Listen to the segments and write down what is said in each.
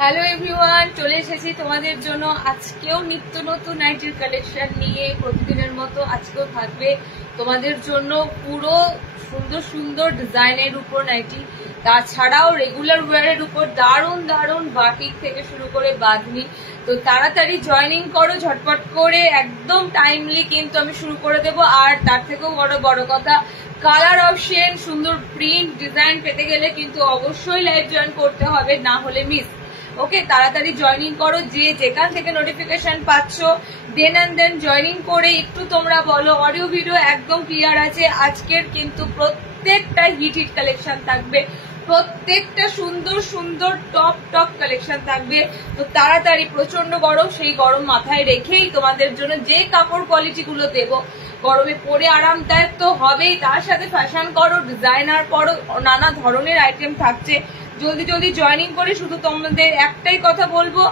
Hello everyone, চলে এসেছি তোমাদের জন্য আজকেও নিত্য নতুন নাইটির কালেকশন নিয়ে। প্রতিদিনের মতো আজকেও থাকবে তোমাদের জন্য পুরো সুন্দর সুন্দর ডিজাইনের উপর নাইটি, তাছাড়াও রেগুলার ওয়ারের উপর দারুণ দারুণ বাটিক থেকে শুরু করে বাঁধনি। তো তাড়াতাড়ি জয়েনিং করো ঝটপট করে, একদম টাইমলি কিন্তু আমি শুরু করে দেবো। আর তার থেকেও বড় কথা, কালার অপশন, সুন্দর প্রিন্ট ডিজাইন পেতে গেলে কিন্তু অবশ্যই লাইভ জয়েন করতে হবে, না হলে মিস। ওকে, তাড়াতাড়ি জয়েনিং করো, যে যেখান থেকে নোটিফিকেশন পাচ্ছ দেন অ্যান্ড দেন জয়েনিং করে একটু তোমরা বলো অডিও ভিডিও একদম ক্লিয়ার আছে। আজকের কিন্তু প্রত্যেকটা হিট কালেকশন থাকবে, প্রত্যেকটা সুন্দর সুন্দর টপ কালেকশন থাকবে। তো তাড়াতাড়ি, প্রচন্ড গরম, সেই গরম মাথায় রেখেই তোমাদের জন্য যে কাপড় কোয়ালিটি গুলো দেবো, গরমে পরে আরামদায়ক তো হবেই, তার সাথে ফ্যাশন করো, ডিজাইনার পরো, নানা ধরনের আইটেম থাকছে। জলদি জলদি জয়েনিং করে শুধু তোমাদের একটাই কথা বলবো,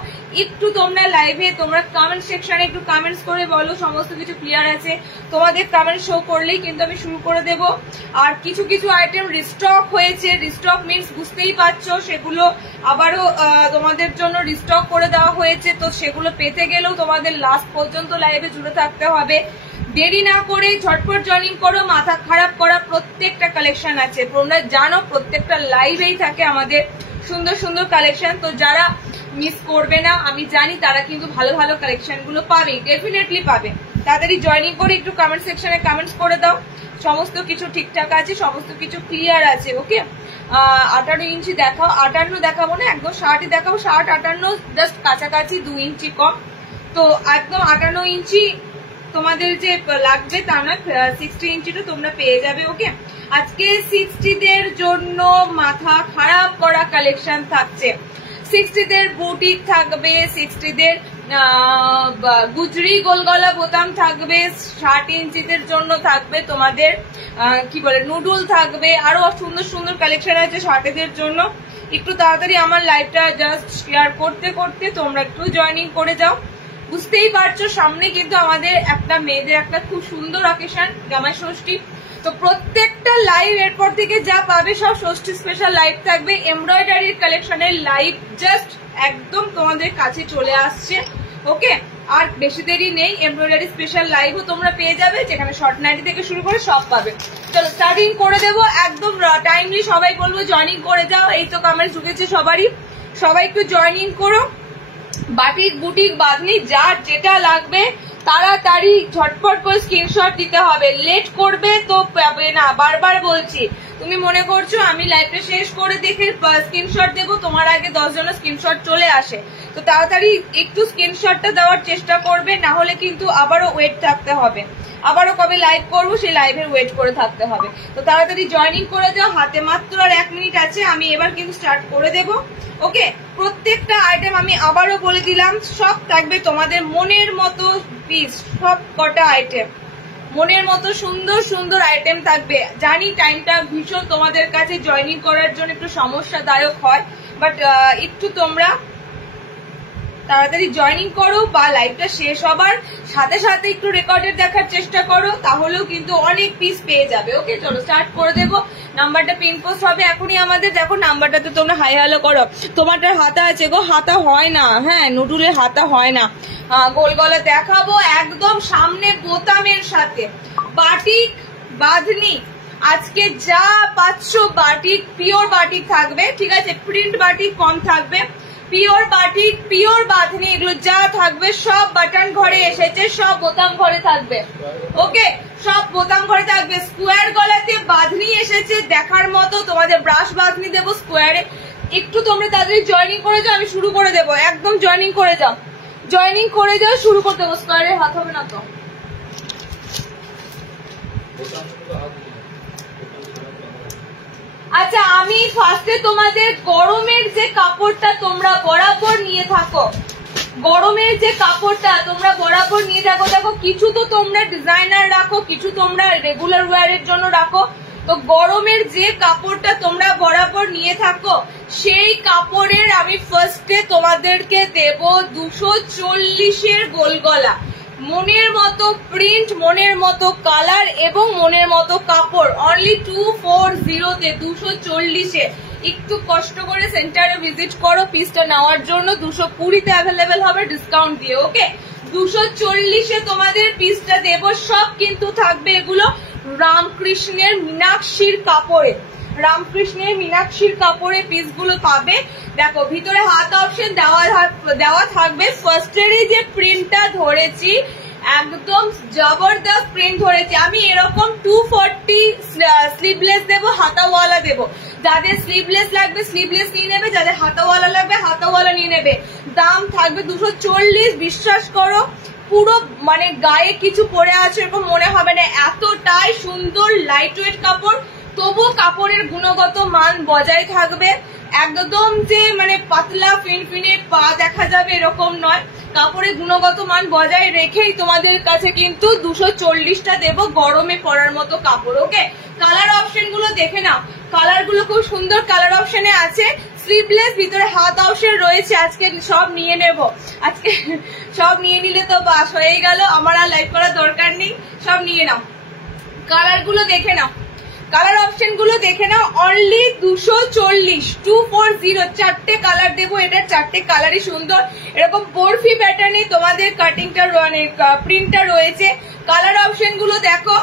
একটু তোমরা লাইভে তোমরা কমেন্ট সেকশনে একটু কমেন্টস করে বলো সমস্ত কিছু ক্লিয়ার আছে। তোমাদের কমেন্ট শো করলেই কিন্তু আমি শুরু করে দেব। আর কিছু কিছু আইটেম রিস্টক হয়েছে, রিস্টক মিনস বুঝতেই পারছো, সেগুলো আবারও তোমাদের জন্য রিস্টক করে দেওয়া হয়েছে। তো সেগুলো পেতে গেলেও তোমাদের লাস্ট পর্যন্ত লাইভে জুড়ে থাকতে হবে। দেরি না করে ঝটপট জয়েনিং করো, মাথা খারাপ করা প্রত্যেকটা কালেকশন আছে। তোমরা জানো প্রত্যেকটা লাইভেই থাকে আমাদের সুন্দর সুন্দর কালেকশন। তো যারা মিস করবে না, আমি জানি তারা কিন্তু ভালো ভালো কালেকশন গুলো পাবে, ডেফিনেটলি পাবে। তাড়াতাড়ি জয়েনিং করে একটু কমেন্ট সেকশনে কমেন্টস করে দাও, সমস্ত কিছু ঠিকঠাক আছে, সমস্ত কিছু ক্লিয়ার আছে। ওকে, 58 ইঞ্চি দেখাও, 58 দেখাবো না, একদম 60ই দেখাবো। 60 58 জাস্ট কাছাকাছি, 2 ইঞ্চি কম। তো একদম 58 ইঞ্চি তোমাদের যে লাগবে তা না, 60 ইঞ্চিটা তোমরা পেয়ে যাবে। ওকে, আজকে 60দের জন্য মাথা খারাপ করা কালেকশন থাকছে। 60দের বুটিক থাকবে, 60দের গুজরি গোলগলা বোতাম থাকবে, 60 ইঞ্চিদের জন্য থাকবে তোমাদের কি বলে নুডুল থাকবে, আরো সুন্দর সুন্দর কালেকশন আছে 60দের জন্য। একটু তাড়াতাড়ি আমার লাইভটা জাস্ট শেয়ার করতে করতে তোমরা একটু জয়েনিং করে যাও। বুঝতেই পারছো সামনে কিন্তু আমাদের একটা মেয়েদের একটা খুব সুন্দর অকেশন, জামাই ষষ্ঠী। তো প্রত্যেকটা লাইভ এরপর থেকে যা পাবে সব ষষ্ঠী স্পেশাল লাইভ থাকবে। এমব্রয়ডারির কালেকশনের লাইভ জাস্ট একদম তোমাদের কাছে চলে আসছে। ওকে, আর বেশি দেরি নেই, এমব্রয়ডারি স্পেশাল লাইভও তোমরা পেয়ে যাবে, যেখানে শর্ট নাইটি থেকে শুরু করে সব পাবে। চলো স্টার্টিং করে দেবো একদম টাইমলি। সবাই বলবো জয়েনিং করে যাও, এই তো কমেন্ট ঢুকেছে সবারই, সবাই একটু জয়েনিং করো। বাটিক বুটিক বাঁধনি যার যেটা লাগবে তাড়াতাড়ি ঝটপট করে স্ক্রিনশট দিতে হবে, লেট করবে তো পাবে না। বারবার বলছি, তুমি মনে করছো আমি লাইভটা শেষ করে দেখে স্ক্রিনশট দেবো, তোমার আগে 10 জনের স্ক্রিনশট চলে আসে। তো তাড়াতাড়ি একটু স্ক্রিনশটটা দেওয়ার চেষ্টা করবে, না হলে কিন্তু আবারও ওয়েট থাকতে হবে, আবারও কবে লাইভ করবো সেই লাইভের ওয়েট করে থাকতে হবে। তো তাড়াতাড়ি জয়েনিং করে যাও, হাতে মাত্র আর 1 মিনিট আছে, আমি এবার কিন্তু স্টার্ট করে দেব। ওকে, প্রত্যেকটা আইটেম আমি আবারও বলে দিলাম, সব থাকবে তোমাদের মনের মতো পিস, সব কটা আইটেম মনের মতো সুন্দর সুন্দর আইটেম থাকবে। জানি টাইমটা ভীষণ তোমাদের কাছে জয়েনিং করার জন্য একটু সমস্যাদায়ক হয়, বাট একটু তোমরা তাড়াতাড়ি জয়েনিং করো বা লাইভটা শেষ হবার সাথে সাথে একটু রেকর্ডেড দেখার চেষ্টা করো, তাহলেও কিন্তু অনেক পিস পেয়ে যাবে। ওকে, চলো স্টার্ট করে দেবো। নাম্বারটা পিন পোস্ট হবে এখনই আমাদের। দেখো নাম্বারটাতে তোমরা হাই হ্যালো করো। তোমারটার হাতা আছে গো, হাতা হয় না, হ্যাঁ নুডুলের হাতা হয় না। গোল গলা দেখাবো একদম সামনে বোতামের সাথে, বাটিক বাঁধনি। আজকে যা পাচ্ছ বাটিক, পিওর বাটিক থাকবে, ঠিক আছে, প্রিন্ট বাটিক কম থাকবে, পিওর বাটিক পিওর বাঁধনি, এগুলো যা থাকবে সব বাটন ঘরে এসেছে, সব বোতাম ঘরে থাকবে। ওকে, সব বোতাম ঘরে থাকবে। স্কোয়ার গলাতে বাঁধনি এসেছে দেখার মতো, তোমাদের ব্রাশ বাঁধনি দেবো স্কোয়ারে। একটু তোমরা তাড়াতাড়ি জয়েনিং করে যাও, আমি শুরু করে দেবো। একদম জয়েনিং করে যাও, জয়েনিং করে যাও, শুরু করতে দেবো। স্কোয়ারের হাত হবে না তো। আচ্ছা, আমি ফার্স্টে তোমাদের গরমের যে কাপড়টা তোমরা বরাবর নিয়ে থাকো, গরমের যে কাপড়টা তোমরা বরাবর নিয়ে থাকো, দেখো কিছু তো তোমরা ডিজাইনার রাখো, কিছু তোমরা রেগুলার ওয়্যারের জন্য রাখো। তো গরমের যে কাপড়টা তোমরা বরাবর নিয়ে থাকো, সেই কাপড়ের আমি ফার্স্টে তোমাদেরকে দেব 240-এর গোলগলা। মনের মতো প্রিন্ট, মনের মতো কালার এবং মনের মতো কাপড়, অনলি 240-তে 240-এ একটু কষ্ট করে সেন্টারে ভিজিট করো পিসটা নেওয়ার জন্য। 220-তে অ্যাভেলেবেল হবে ডিসকাউন্ট দিয়ে। ওকে, 240-এ তোমাদের পিসটা দেবো। সব কিন্তু থাকবে এগুলো রামকৃষ্ণের মীনাক্ষীর কাপড়ে, রামকৃষ্ণের মীনাক্ষীর কাপড়ে পিসগুলো পাবে। দেখো ভিতরে হাত অপশন দেওয়া থাকবে। ফার্স্টেরই যে প্রিন্টটা ধরেছি একদম জবরদস্ত প্রিন্ট ধরেছি আমি। এরকম 240 স্লিভলেস দেবো, হাতাওয়ালা দেবো। যাদের স্লিভলেস লাগবে স্লিভলেস নিয়ে নেবে, যাদের হাতাওয়ালা লাগবে হাতাওয়ালা নিয়ে নেবে। দাম থাকবে 240। বিশ্বাস করো পুরো মানে গায়ে কিছু পরে আছে এরকম মনে হবে না, এতটাই সুন্দর লাইট ওয়েট কাপড়। তবু কাপড়ের গুণগত মান বজায় থাকবে। একদম যে মানে পাতলা ফিনফিনে পা দেখা যাবে এরকম নয়, কাপড়ের গুণগত মান বজায় রেখেই তোমাদের কাছে কিন্তু 240টা দেবো গরমে পরার মতো কাপড়। ওকে, কালার অপশন গুলো দেখে নাও, কালার গুলো খুব সুন্দর কালার অপশনে আছে। স্লিভলেস ভিতরে হাত অপশন রয়েছে। আজকে সব নিয়ে নেব, আজকে সব নিয়ে নিলে তো বাস হয়ে গেল, আমার আর লাইভ করার দরকার নেই। সব নিয়ে নাও, কালার গুলো দেখে নাও, কালার অপশন গুলো দেখে নাও। অনলি 240, 240 চারটে কালার দেবো। এটা চারটে কালারই সুন্দর। এরকম বরফি প্যাটার্নে তোমাদের কাটিংটা মানে প্রিন্টটা রয়েছে। কালার অপশন গুলো দেখো,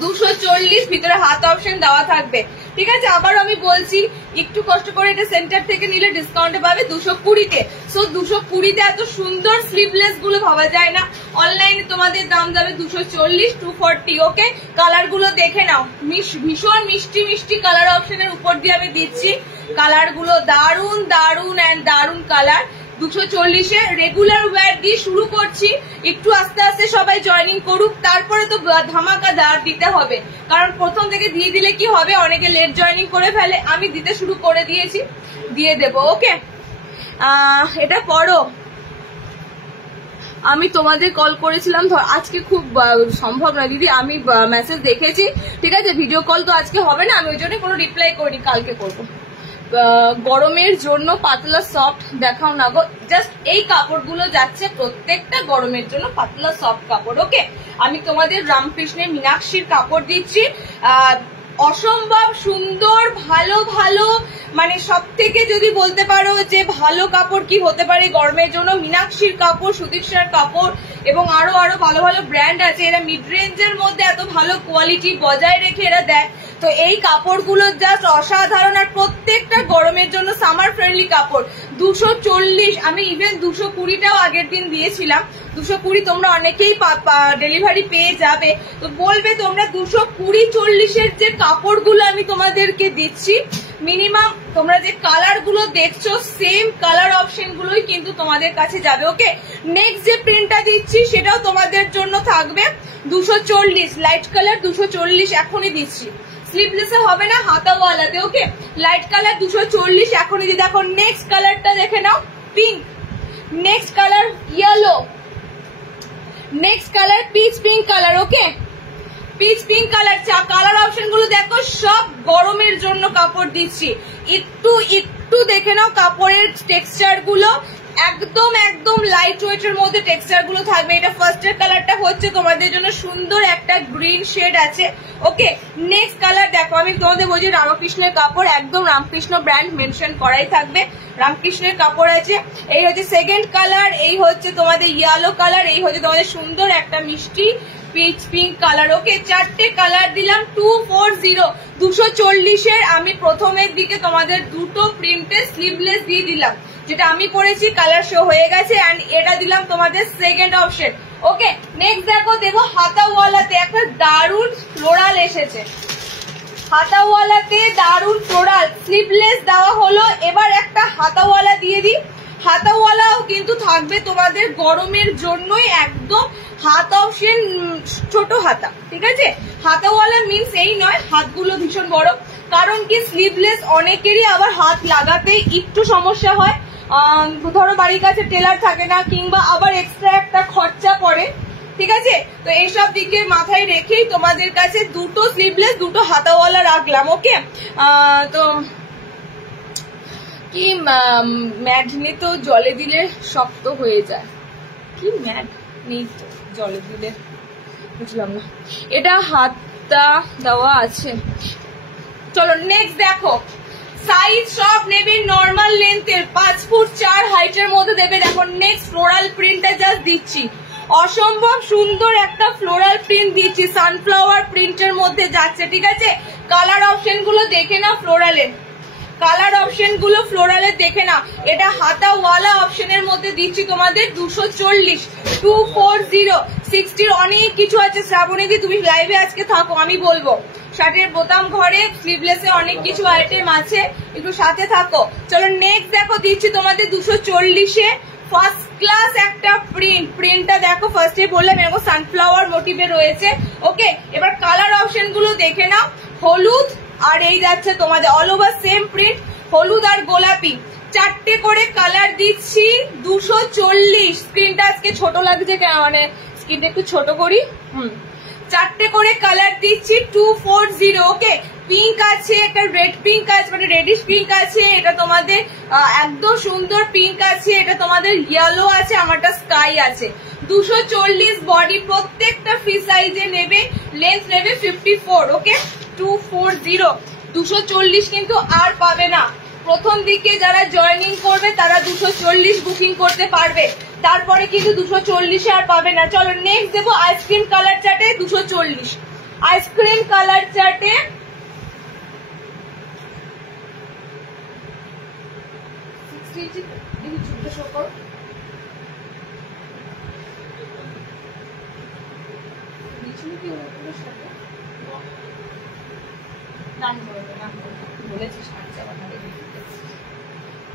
240 ভিতরে হাত অপশন দেওয়া থাকবে। ঠিক আছে, আবার আমি বলছি একটু কষ্ট করে এটা সেন্টার থেকে নিলে ডিসকাউন্টে পাবে 220-তে। সো 220-তে এত সুন্দর স্লিভলেস গুলো ভাবা যায় না। অনলাইনে তোমাদের দাম যাবে 240, 240। ওকে, কালার গুলো দেখে নাও, ভীষণ মিষ্টি মিষ্টি কালার অপশনের উপর দিয়ে আমি দিচ্ছি। কালার গুলো দারুন দারুন এন্ড দারুন কালার। 240-এ রেগুলার ওয়্যার দিয়ে শুরু করছি, একটু আস্তে আস্তে সবাই জয়েনিং করুক, তারপরে তো ধামাকা দাঁড় দিতে হবে। কারণ প্রথম থেকে দিয়ে দিলে কি হবে, অনেকে লেট জয়েনিং করে ফেলে। আমি দিতে শুরু করে দিয়েছি, দিয়ে দেবো। ওকে, এটা পড়ো। আমি তোমাদের কল করেছিলাম, আজকে খুব সম্ভব না দিদি, আমি মেসেজ দেখেছি। ঠিক আছে, ভিডিও কল তো আজকে হবে না, আমি ওই জন্য কোনো রিপ্লাই করিনি, কালকে করবো। গরমের জন্য পাতলা সফট দেখাও না গো। জাস্ট এই কাপড়গুলো যাচ্ছে প্রত্যেকটা গরমের জন্য পাতলা সফট কাপড়। ওকে, আমি তোমাদের রামকৃষ্ণের মীনাক্ষীর কাপড় দিচ্ছি। অসম্ভব সুন্দর ভালো ভালো মানে সব থেকে যদি বলতে পারো যে ভালো কাপড় কি হতে পারে গরমের জন্য, মীনাক্ষীর কাপড়, সুদীক্ষার কাপড় এবং আরো আরো ভালো ভালো ব্র্যান্ড আছে। এরা মিড রেঞ্জের মধ্যে এত ভালো কোয়ালিটি বজায় রেখে এরা দেয়। তো এই কাপড়গুলো জাস্ট অসাধারণ, আর প্রত্যেকটা গরমের জন্য সামার ফ্রেন্ডলি কাপড়। 240, আমি ইভেন 220টাও আগের দিন দিয়েছিলাম। 220 তোমরা অনেকেই ডেলিভারি পেয়ে যাবে। তো বলবে তোমরা 220-40-এর যে কাপড়গুলো আমি তোমাদেরকে দিচ্ছি, মিনিমাম তোমরা যে কালার গুলো দেখছো সেম কালার অপশন গুলোই কিন্তু তোমাদের কাছে যাবে। ওকে, নেক্সট যে প্রিন্টটা দিচ্ছি সেটাও তোমাদের জন্য থাকবে 240 লাইট কালার। 240 এখনই দিচ্ছি, স্লিভলেসে হবে না, হাতাওয়ালাতে। ওকে, লাইট কালার 240 এখনই দিয়ে। দেখো নেক্সট কালারটা দেখে নাও, pink. Next colour yellow. Next colour peach pink colour. Okay, peach pink colour. Colour option গুলো দেখো, সব গরমের জন্য কাপড় দিচ্ছি। একটু দেখে নাও কাপড়ের টেক্সচার গুলো, একদম একদম লাইট ওয়েটের মধ্যে টেক্সচার গুলো থাকবে। এটা ফার্স্টের কালারটা হচ্ছে তোমাদের জন্য সুন্দর একটা গ্রিন শেড আছে। ওকে, নেক্সট কালার দেখো, আমি তোমাদের বলছি রামকৃষ্ণের কাপড়, একদম রামকৃষ্ণ ব্র্যান্ড মেনশন করাই থাকবে, রামকৃষ্ণের কাপড় আছে। এই হচ্ছে সেকেন্ড কালার, এই হচ্ছে তোমাদের ইয়েলো কালার, এই হচ্ছে তোমাদের সুন্দর একটা মিষ্টি পিচ পিঙ্ক কালার। ওকে, চারটে কালার দিলাম 240। 240-এর আমি প্রথমের দিকে তোমাদের দুটো প্রিন্টে স্লিভলেস দিয়ে দিলাম, যেটা আমি পরেছি কালার শো হয়ে গেছে, এন্ড এটা দিলাম তোমাদের সেকেন্ড অপশন। ওকে, নেক্সট দেখো হাতাওয়ালাতে একটা দারুন ফ্লোরাল এসেছে। হাতাওয়ালাতে দারুন ফ্লোরাল স্লিভলেস দেওয়া হলো। এবার একটা হাতাওয়ালা দিয়ে দিই। হাতাওয়ালাও কিন্তু থাকবে তোমাদের গরমের জন্যই, একদম হাত অপশন ছোট হাতা। ঠিক আছে, হাতাওয়ালা মিনস এই নয় হাতগুলো ভীষণ বড়, কারণ কি স্লিভলেস অনেকেরই আবার হাত লাগাতে একটু সমস্যা হয়। ধরো বাড়ির কাছে টেলার থাকে না, কিংবা আবার এক্সট্রা একটা খরচা পড়ে। ঠিক আছে, তো এইসব দিকে মাথায় রেখেই তোমাদের কাছে দুটো স্লিভলেস দুটো হাতাওয়ালা রাখলাম। ওকে, তো কি ম্যাট নেই তো জলে দিলে শক্ত হয়ে যায়, কি ম্যাট নেই তো জলে দিলে, বুঝলাম না। এটা হাতটা দেওয়া আছে। চলো নেক্সট দেখো, সাইজ সব নেবে নর্মাল লেন্থের, 5 ফুট 4 হাইটের মধ্যে দেবে। দেখো নেক্সট ফ্লোরাল প্রিন্টটা জাস্ট দিচ্ছি, অসম্ভব সুন্দর একটা ফ্লোরাল প্রিন্ট দিচ্ছি, সানফ্লাওয়ার প্রিন্টের মধ্যে যাচ্ছে। ঠিক আছে, কালার অপশন গুলো দেখে না, ফ্লোরালের কালার অপশন গুলো ফ্লোরালের দেখে না। এটা হাতাওয়ালা অপশনের মধ্যে দিচ্ছি তোমাদের 240, 240, 60 অনেক কিছু আছে। শ্রাবণী দি তুমি লাইভে আজকে থাকো, আমি বলবো শার্টের বোতাম ঘরে, স্লিভলেসে অনেক কিছু আইটেম আছে, একটু সাথে থাকো। চলো নেক্সট দেখো দিচ্ছি তোমাদের 240-এ ফার্স্ট ক্লাস একটা প্রিন্টটা দেখো। ফার্স্টে বললাম এরকম সানফ্লাওয়ার মোটিভে রয়েছে। ওকে, এবার কালার অপশন গুলো দেখে নাও। হলুদ আর এই যাচ্ছে তোমাদের অল ওভার সেম প্রিন্ট, হলুদ আর গোলাপি, 4টে করে কালার দিচ্ছি 240। স্ক্রিনটা আজকে ছোট লাগছে, মানে স্ক্রিনটা একটু ছোট করি। 4টে করে কালার দিচ্ছি 240। ওকে, পিঙ্ক আছে, একটা রেড পিঙ্ক আছে, মানে রেডিশ পিঙ্ক আছে, এটা তোমাদের একদম সুন্দর পিঙ্ক আছে, এটা তোমাদের ইয়েলো আছে, আমারটা স্কাই আছে। 240 বডি, প্রত্যেকটা ফ্রি সাইজে নেবে, লেন্থ নেবে 54। ওকে, 240, 240 কিন্তু আর পাবে না। প্রথম দিকে যারা জয়েনিং করবে তারা 240 বুকিং করতে পারবে, তারপরে কিন্তু 240 আর পাবে না। চলো নেক্সট দেবো আইসক্রিম কালার চার্টে 240। আইসক্রিম কালার চার্টে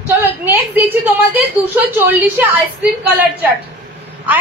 চলো নেক্সট দিচ্ছি তোমাদের 240-এ আইসক্রিম কালার চার্ট।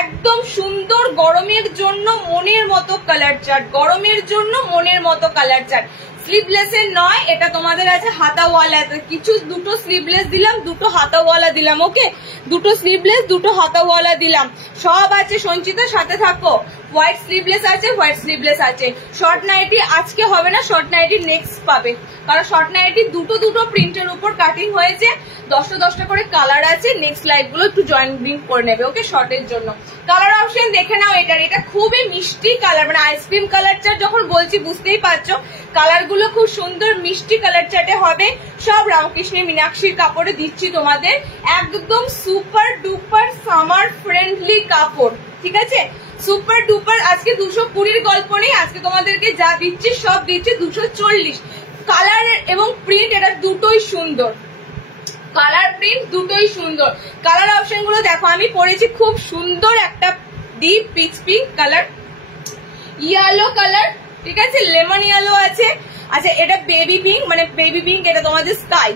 একদম সুন্দর গরমের জন্য মনের মতো কালার চার্ট, গরমের জন্য মনের মতো কালার চার্ট। স্লিভলেসের নয়, এটা তোমাদের আছে হাতাওয়ালা, কিছু দুটো স্লিভলেস দিলাম, দুটো হাতাওয়ালা দিলাম। ওকে, দুটো স্লিভলেস দুটো হাতাওয়ালা দিলাম, সব আছে সঞ্চিতা, সাথে থাকো। হোয়াইট স্লিভলেস আছে, হোয়াইট স্লিভলেস আছে। শর্ট নাইটি আজকে হবে না, শর্ট নাইটি নেক্সট পাবে, কারণ শর্ট নাইটি দুটো দুটো প্রিন্টের উপর কাটিং হয়েছে, 10টা করে কালার আছে। নেক্সট লাইভ গুলো একটু জয়েনিং করে নেবে। ওকে, শর্টের জন্য কালার অপশন দেখে নাও। এটা খুবই মিষ্টি কালার, মানে আইসক্রিম কালার চার্ট যখন বলছি বুঝতেই পারছো, কালার গুলো খুব সুন্দর মিষ্টি কালার চার্টে হবে। সব রামকৃষ্ণ মীনাক্ষীর কাপড়ে দিচ্ছি তোমাদের, একদম সুপার ডুপার সামার ফ্রেন্ডলি কাপড়। ঠিক আছে, সুপার ডুপার। আজকে 220-র গল্প নেই, আজকে তোমাদেরকে যা দিচ্ছি সব দিচ্ছি 240। কালার এবং প্রিন্ট এটা দুটোই সুন্দর, কালার প্রিন্ট দুটোই সুন্দর। কালার অপশন গুলো দেখো, আমি পরেছি খুব সুন্দর একটা deep pitch pink colour, yellow colour, ঠিক আছে, লেমন ইয়েলো আছে। আচ্ছা, এটা বেবি পিঙ্ক, মানে বেবি পিঙ্ক, এটা তোমাদের স্কাই।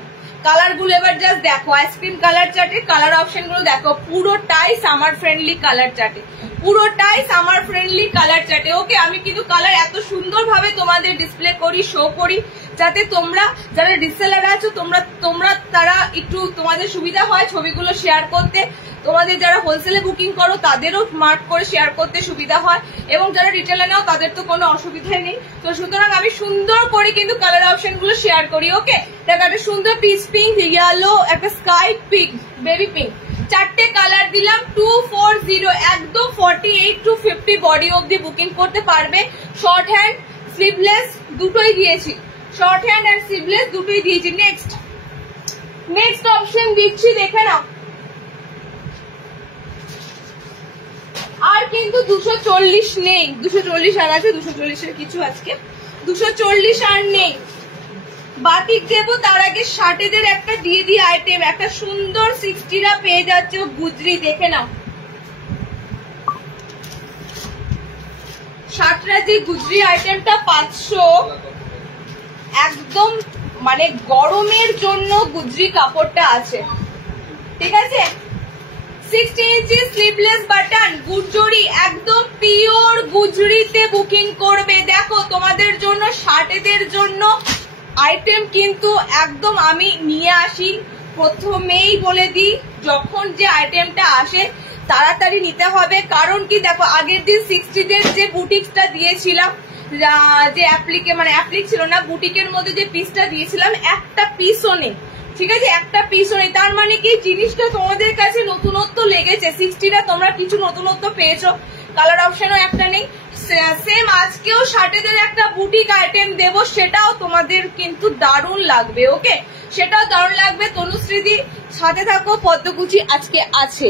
কালার গুলো এবার জাস্ট দেখো, আইসক্রিম কালার চার্টে কালার অপশন গুলো দেখো, পুরোটাই সামার ফ্রেন্ডলি কালার চার্টে, পুরোটাই সামার ফ্রেন্ডলি কালার চার্টে। ওকে, আমি কিন্তু কালার এত সুন্দর ভাবে তোমাদের ডিসপ্লে করি, শো করি, যাতে তোমরা যারা রিসেলার আছো তোমরা তারা একটু তোমাদের সুবিধা হয় ছবিগুলো শেয়ার করতে, তোমাদের যারা হোলসেলে বুকিং করো তাদেরও মার্ক করে শেয়ার করতে সুবিধা হয়, এবং যারা রিটেলে নাও তাদের তো কোনো অসুবিধা নেই। তো সুতরাং আমি সুন্দর করে কিন্তু কালার অপশন গুলো শেয়ার করি। ওকে, দেখো একটা সুন্দর পিচ পিঙ্ক, ইয়েলো, একটা স্কাই পিঙ্ক, বেবি পিঙ্ক, 4টে কালার দিলাম 240। একদম 48 to 50 বডি অব্দি বুকিং করতে পারবে। শর্ট হ্যান্ড স্লিভলেস দুটোই দিয়েছি, শর্ট হ্যান্ড আর স্লিভলেস দুটোই দিয়েছি। নেক্সট অপশন দিচ্ছি, দেখে নাও। আর কিন্তু 240 নেই, 240 আর আছে, 240-এর কিছু আজকে 240 আর নেই। বাতিক দেবো তার আগে শার্টেদের একটা দিয়ে দিই আইটেম, একটা সুন্দর 60টা পেয়ে যাচ্ছে গুজরি, দেখে নাও। শার্টরা যে গুজরি আইটেমটা 500, একদম মানে গরমের জন্য গুজরি কাপড়টা আছে। ঠিক আছে, 60 ইঞ্চি স্লিভলেস বাটন গুজরি, একদম পিওর গুজরিতে বুকিং করবে। দেখো তোমাদের জন্য শার্টেদের জন্য আইটেম কিন্তু একদম আমি নিয়ে আসি, প্রথমেই বলে দিই, যখন যে আইটেমটা আসে তাড়াতাড়ি নিতে হবে। কারণ কি দেখো, আগের দিন 60-দের যে বুটিক্সটা দিয়েছিলাম, যে অ্যাপ্লিক ছিল না, বুটিকের মধ্যে যে পিসটা দিয়েছিলাম, একটা পিসও নেই। ঠিক আছে, একটা পিসও নেই। তার মানে কি জিনিসটা তোমাদের কাছে নতুনত্ব লেগেছে, 60টা তোমরা কিছু নতুনত্ব পেয়েছো। কালার অপশনও একটা নেই। সেম আজকেও শার্টেদের একটা বুটিক আইটেম দেব, সেটাও তোমাদের কিন্তু দারুণ লাগবে। ওকে, সেটাও দারুণ লাগবে। তনুশ্রীদি সাথে থাকো। পদ্মকুচি আজকে আছে,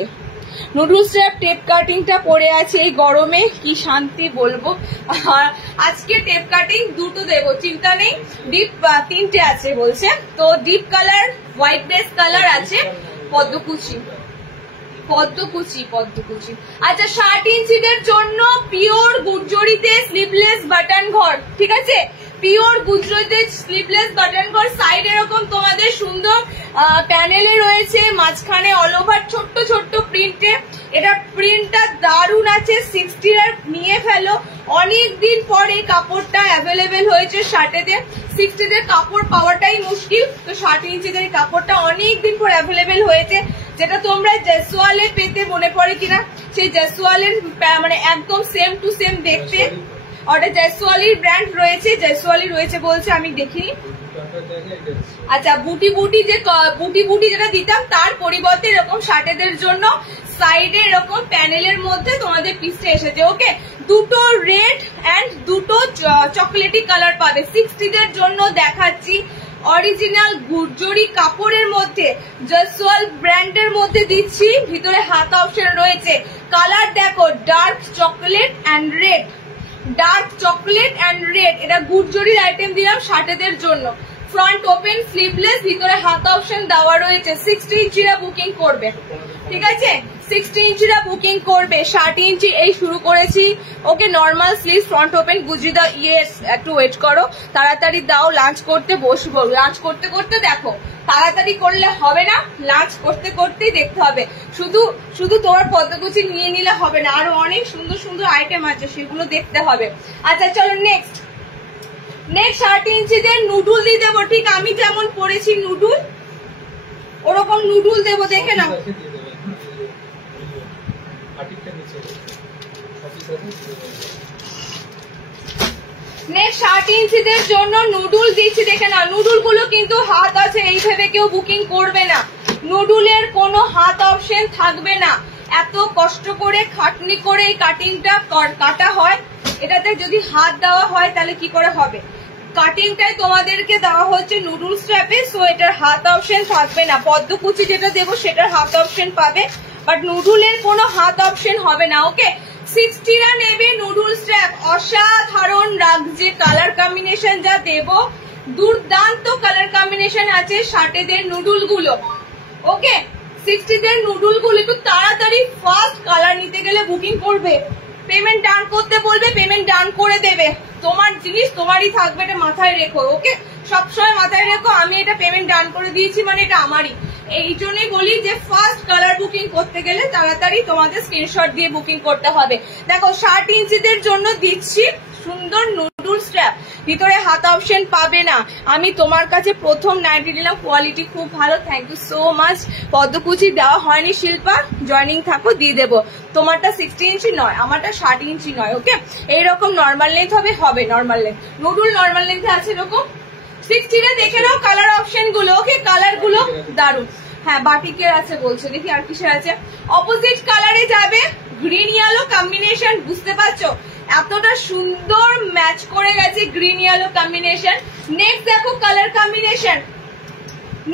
নুডলস স্ট্র্যাপ টেপ কাটিংটা পরে আছে এই গরমে, কি শান্তি বলবো। আজকে টেপ কাটিং দুটো দেবো, চিন্তা নেই। ডিপ 3টে আছে বলছে, তো deep colour, white base colour আছে। পদ্মকুচি পদ্মকুচি পদ্মকুচি। আচ্ছা, 60 ইঞ্চিদের জন্য পিওর গুজরিতে স্লিভলেস বাটন ঘর, ঠিক আছে, পিওর গুজরিতে স্লিভলেস বাটন ঘর। সাইড এরকম তোমাদের সুন্দর প্যানেলে রয়েছে, মাঝখানে অল ওভার ছোট্ট ছোট্ট প্রিন্টে। এটা প্রিন্টটা দারুণ আছে। 60 আর নিয়ে ফেলো, অনেকদিন পরে কাপড়টা অ্যাভেলেবেল হয়েছে শার্টেতে। 60দের কাপড় পাওয়াটাই মুশকিল, তো 60 ইঞ্চিদের কাপড়টা অনেকদিন পর অ্যাভেলেবেল হয়েছে। যেটা তোমরা জয়সওয়ালে পেতে, মনে পড়ে কিনা, সেই জয়সওয়ালের মানে একদম সেম টু সেম দেখতে। ওটা জয়সওয়ালির ব্র্যান্ড রয়েছে, জয়সওয়ালি রয়েছে বলছে, আমি দেখিনি। আচ্ছা, বুটি বুটি যেটা দিতাম তার পরিবর্তে এরকম শার্টেদের জন্য সাইডে এরকম প্যানেলের মধ্যে তোমাদের পিসটা এসেছে। ওকে, দুটো রেড এন্ড দুটো চকলেটি কালার পাবে। 60দের জন্য দেখাচ্ছি অরিজিনাল গুজরি কাপড়ের মধ্যে, জয়সওয়াল ব্র্যান্ডের মধ্যে দিচ্ছি। ভিতরে হাত অপশন রয়েছে। কালার দেখো, dark chocolate and red, dark chocolate and red. এটা গুজরির আইটেম দিলাম শার্টেদের জন্য। ফ্রন্ট ওপেন স্লিভলেস, ভিতরে হাত অপশন দেওয়া রয়েছে। 60 ইঞ্চিরা বুকিং করবে, ঠিক আছে, 60 ইঞ্চিরা বুকিং করবে। 60 ইঞ্চি এই শুরু করেছি। Okay, normal sleeve, front open Gujri দাও। ইয়েস, একটু ওয়েট করো, তাড়াতাড়ি দাও, লাঞ্চ করতে বসবো। লাঞ্চ করতে করতে দেখো, তাড়াতাড়ি করলে হবে না, লাঞ্চ করতে করতেই দেখতে হবে। শুধু তোমার পদ্মকুচি নিয়ে নিলে হবে না, আরো অনেক সুন্দর সুন্দর আইটেম আছে, সেগুলো দেখতে হবে। আচ্ছা চলো নেক্সট 60 ইঞ্চিদের নুডুল দিয়ে দেবো। ঠিক আমি যেমন পরেছি নুডুল, ওরকম নুডুল দেবো, দেখে নাও। নেক্সট 60 ইঞ্চিদের জন্য নুডুল দিচ্ছি, দেখে নাও। নুডুল গুলো কিন্তু হাত আছে, এই ভেবে কেউ বুকিং করবে না। নুডুলের কোনো হাত অপশন থাকবে না। এত কষ্ট করে খাটনি করে এই কাটিংটা কাটা হয়, এটাতে যদি হাত দেওয়া হয় তাহলে কি করে হবে। কাটিংটাই তোমাদেরকে দেওয়া হচ্ছে নুডল স্ট্র্যাপে, সো এটার হাত অপশন থাকবে না। পদ্মকুচি যেটা দেবো সেটার হাত অপশন পাবে, বাট নুডুলের কোনো হাত অপশন হবে না। ওকে, 60রা নেবে নুডল স্ট্র্যাপ, অসাধারণ লাগছে। কালার কম্বিনেশন যা দেব, দুর্দান্ত কালার কম্বিনেশন আছে শার্টেদের নুডুল গুলো। ওকে, 60দের নুডুল গুলো একটু তাড়াতাড়ি ফাস্ট কালার নিতে গেলে বুকিং করবে। পেমেন্ট ডান করতে বলবে, পেমেন্ট ডান করে দেবে। তোমার জিনিস তোমারই থাকবে, এটা মাথায় রেখো। ওকে, সবসময় মাথায় রেখো, আমি এটা পেমেন্ট ডান করে দিয়েছি মানে এটা আমারই। এই জন্যই বলি যে ফার্স্ট কালার বুকিং করতে গেলে তাড়াতাড়ি তোমাদের স্ক্রিনশট দিয়ে বুকিং করতে হবে। দেখো 60 ইঞ্চিদের জন্য দিচ্ছি সুন্দর নুডল স্ট্র্যাপ, ভিতরে হাত অপশন পাবে না। আমি তোমার কাছে প্রথম নাইটি নিলাম, কোয়ালিটি খুব ভালো, থ্যাংক ইউ সো মাচ। পদ্মকুচি দেওয়া হয়নি শিল্পা, জয়নিং থাকো, দিয়ে দেবো। তোমারটা 60 ইঞ্চি নয়, আমারটা 60 ইঞ্চি নয়। ওকে, এইরকম নর্মাল লেন্থ হবে নর্মাল লেন্থ। নুডল নর্মাল লেন্থে আছে এরকম। 60টা দেখে নাও কালার অপশন গুলো। ওকে, কালার গুলো দারুন। হ্যাঁ, বাটিকের আছে বলছে, দেখি আর কিসের আছে। অপোজিট কালারে যাবে, গ্রিন ইয়েলো কম্বিনেশন, বুঝতে পারছো এতটা সুন্দর ম্যাচ করে গেছে গ্রিন ইয়েলো কম্বিনেশন। নেক্সট দেখো কালার কম্বিনেশন,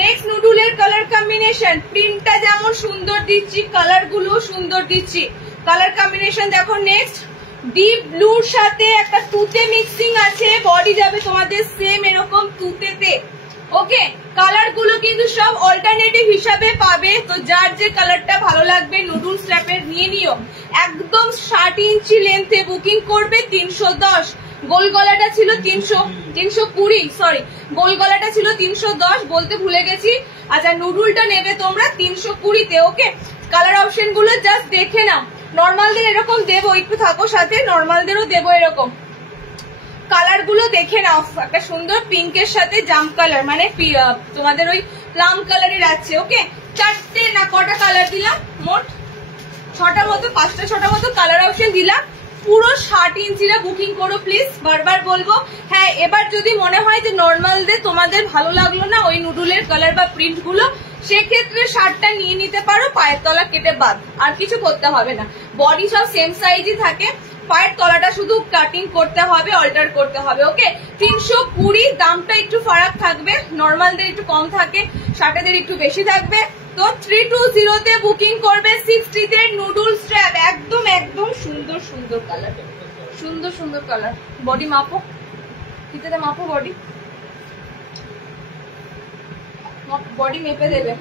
নেক্সট নুডুলের কালার কম্বিনেশন। প্রিন্টটা যেমন সুন্দর দিচ্ছি, কালার গুলো সুন্দর দিচ্ছি। কালার কম্বিনেশন দেখো। নেক্সট ডিপ ব্লুর সাথে একটা তুতে মিক্সিং আছে, বডি যাবে তোমাদের সেম এরকম তুতেতে। ওকে, কালার গুলো কিন্তু সব অল্টারনেটিভ হিসাবে পাবে, তো যার যে কালারটা ভালো লাগবে নুডল স্ট্র্যাপের নিয়ে নিও। একদম 60 ইঞ্চি লেন্থে বুকিং করবে। 310, গোল গলাটা ছিল 320, সরি গোল গলাটা ছিল 310, বলতে ভুলে গেছি। আচ্ছা, নুডলটা নেবে তোমরা 320-তে। ওকে, কালার অপশন গুলো জাস্ট দেখে নাও। নর্মালদের এরকম দেবো, একটু থাকো সাথে, নর্মালদেরও দেবো এরকম। কালার গুলো দেখে নাও, একটা সুন্দর পিঙ্কের সাথে জাম কালার, মানে তোমাদের ওই প্লাম কালারের আছে। ওকে, 4টে না কটা কালার দিলাম, মোট 6টা মতো, 5টা 6টা মতো কালার অপশন দিলাম। পুরো 60 ইঞ্চিরা বুকিং করো প্লিজ, বারবার বলবো। হ্যাঁ, এবার যদি মনে হয় যে নর্মালদের তোমাদের ভালো লাগলো না ওই নুডুলের কালার বা প্রিন্ট গুলো, সেক্ষেত্রে শার্টটা নিয়ে নিতে পারো, পায়ের তলা কেটে বাদ, আর কিছু করতে হবে না। বডি সব সেম সাইজই থাকে, পায়ের তলাটা শুধু কাটিং করতে হবে, অল্টার করতে হবে। ওকে, 320 দামটা একটু ফারাক থাকবে, নর্মালদের একটু কম থাকে, শার্টেদের একটু বেশি থাকবে। তো 320 তে বুকিং করবে। 60 তে নুডল স্ট্র্যাপ, একদম একদম সুন্দর সুন্দর কালার, সুন্দর সুন্দর কালার। বডি মাপো, ফিতেতে মাপো, বডি বডি মেপে দেবে,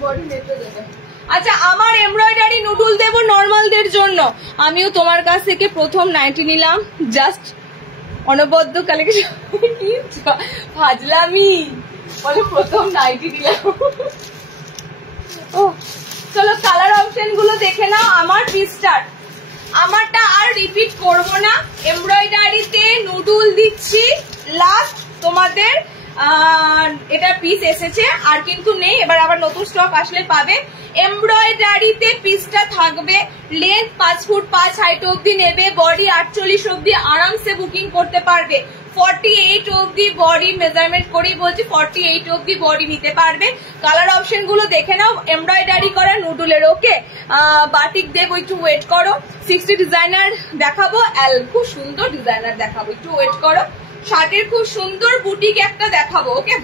বডি মেপে দেবে। আচ্ছা, আমার এমব্রয়ডারি নুডল দেবো নর্মালদের জন্য। আমিও তোমার কাছ থেকে প্রথম নাইটি নিলাম, জাস্ট অনবদ্য কালেকশন, ফাজলামি বলে প্রথম নাইটি দিলাম। ও চলো কালার অপশন গুলো দেখে নাও। আমার পিসটার, আমারটা আর রিপিট করব না। এমব্রয়ডারিতে নুডল দিচ্ছি লাস্ট তোমাদের, এটা পিস এসেছে আর কিন্তু নেই, এবার আবার নতুন স্টক আসলে পাবে। এমব্রয়ডারিতে পিসটা থাকবে, লেন্থ 5 ফুট 5 হাইট অব্দি নেবে, বডি 48 অব্দি আরামসে বুকিং করতে পারবে। 48 অব্দি বডি মেজারমেন্ট করেই বলছি, 48 অব্দি বডি নিতে পারবে। কালার অপশন গুলো দেখে নাও, এমব্রয়ডারি করা নুডলের। ওকে, বাটিক দেবো, একটু ওয়েট করো। 60 ডিজাইনার দেখাবো, খুব সুন্দর ডিজাইনার দেখাবো, একটু ওয়েট করো। শার্টের খুব সুন্দর বুটিক একটা দেখাবো। ওকে,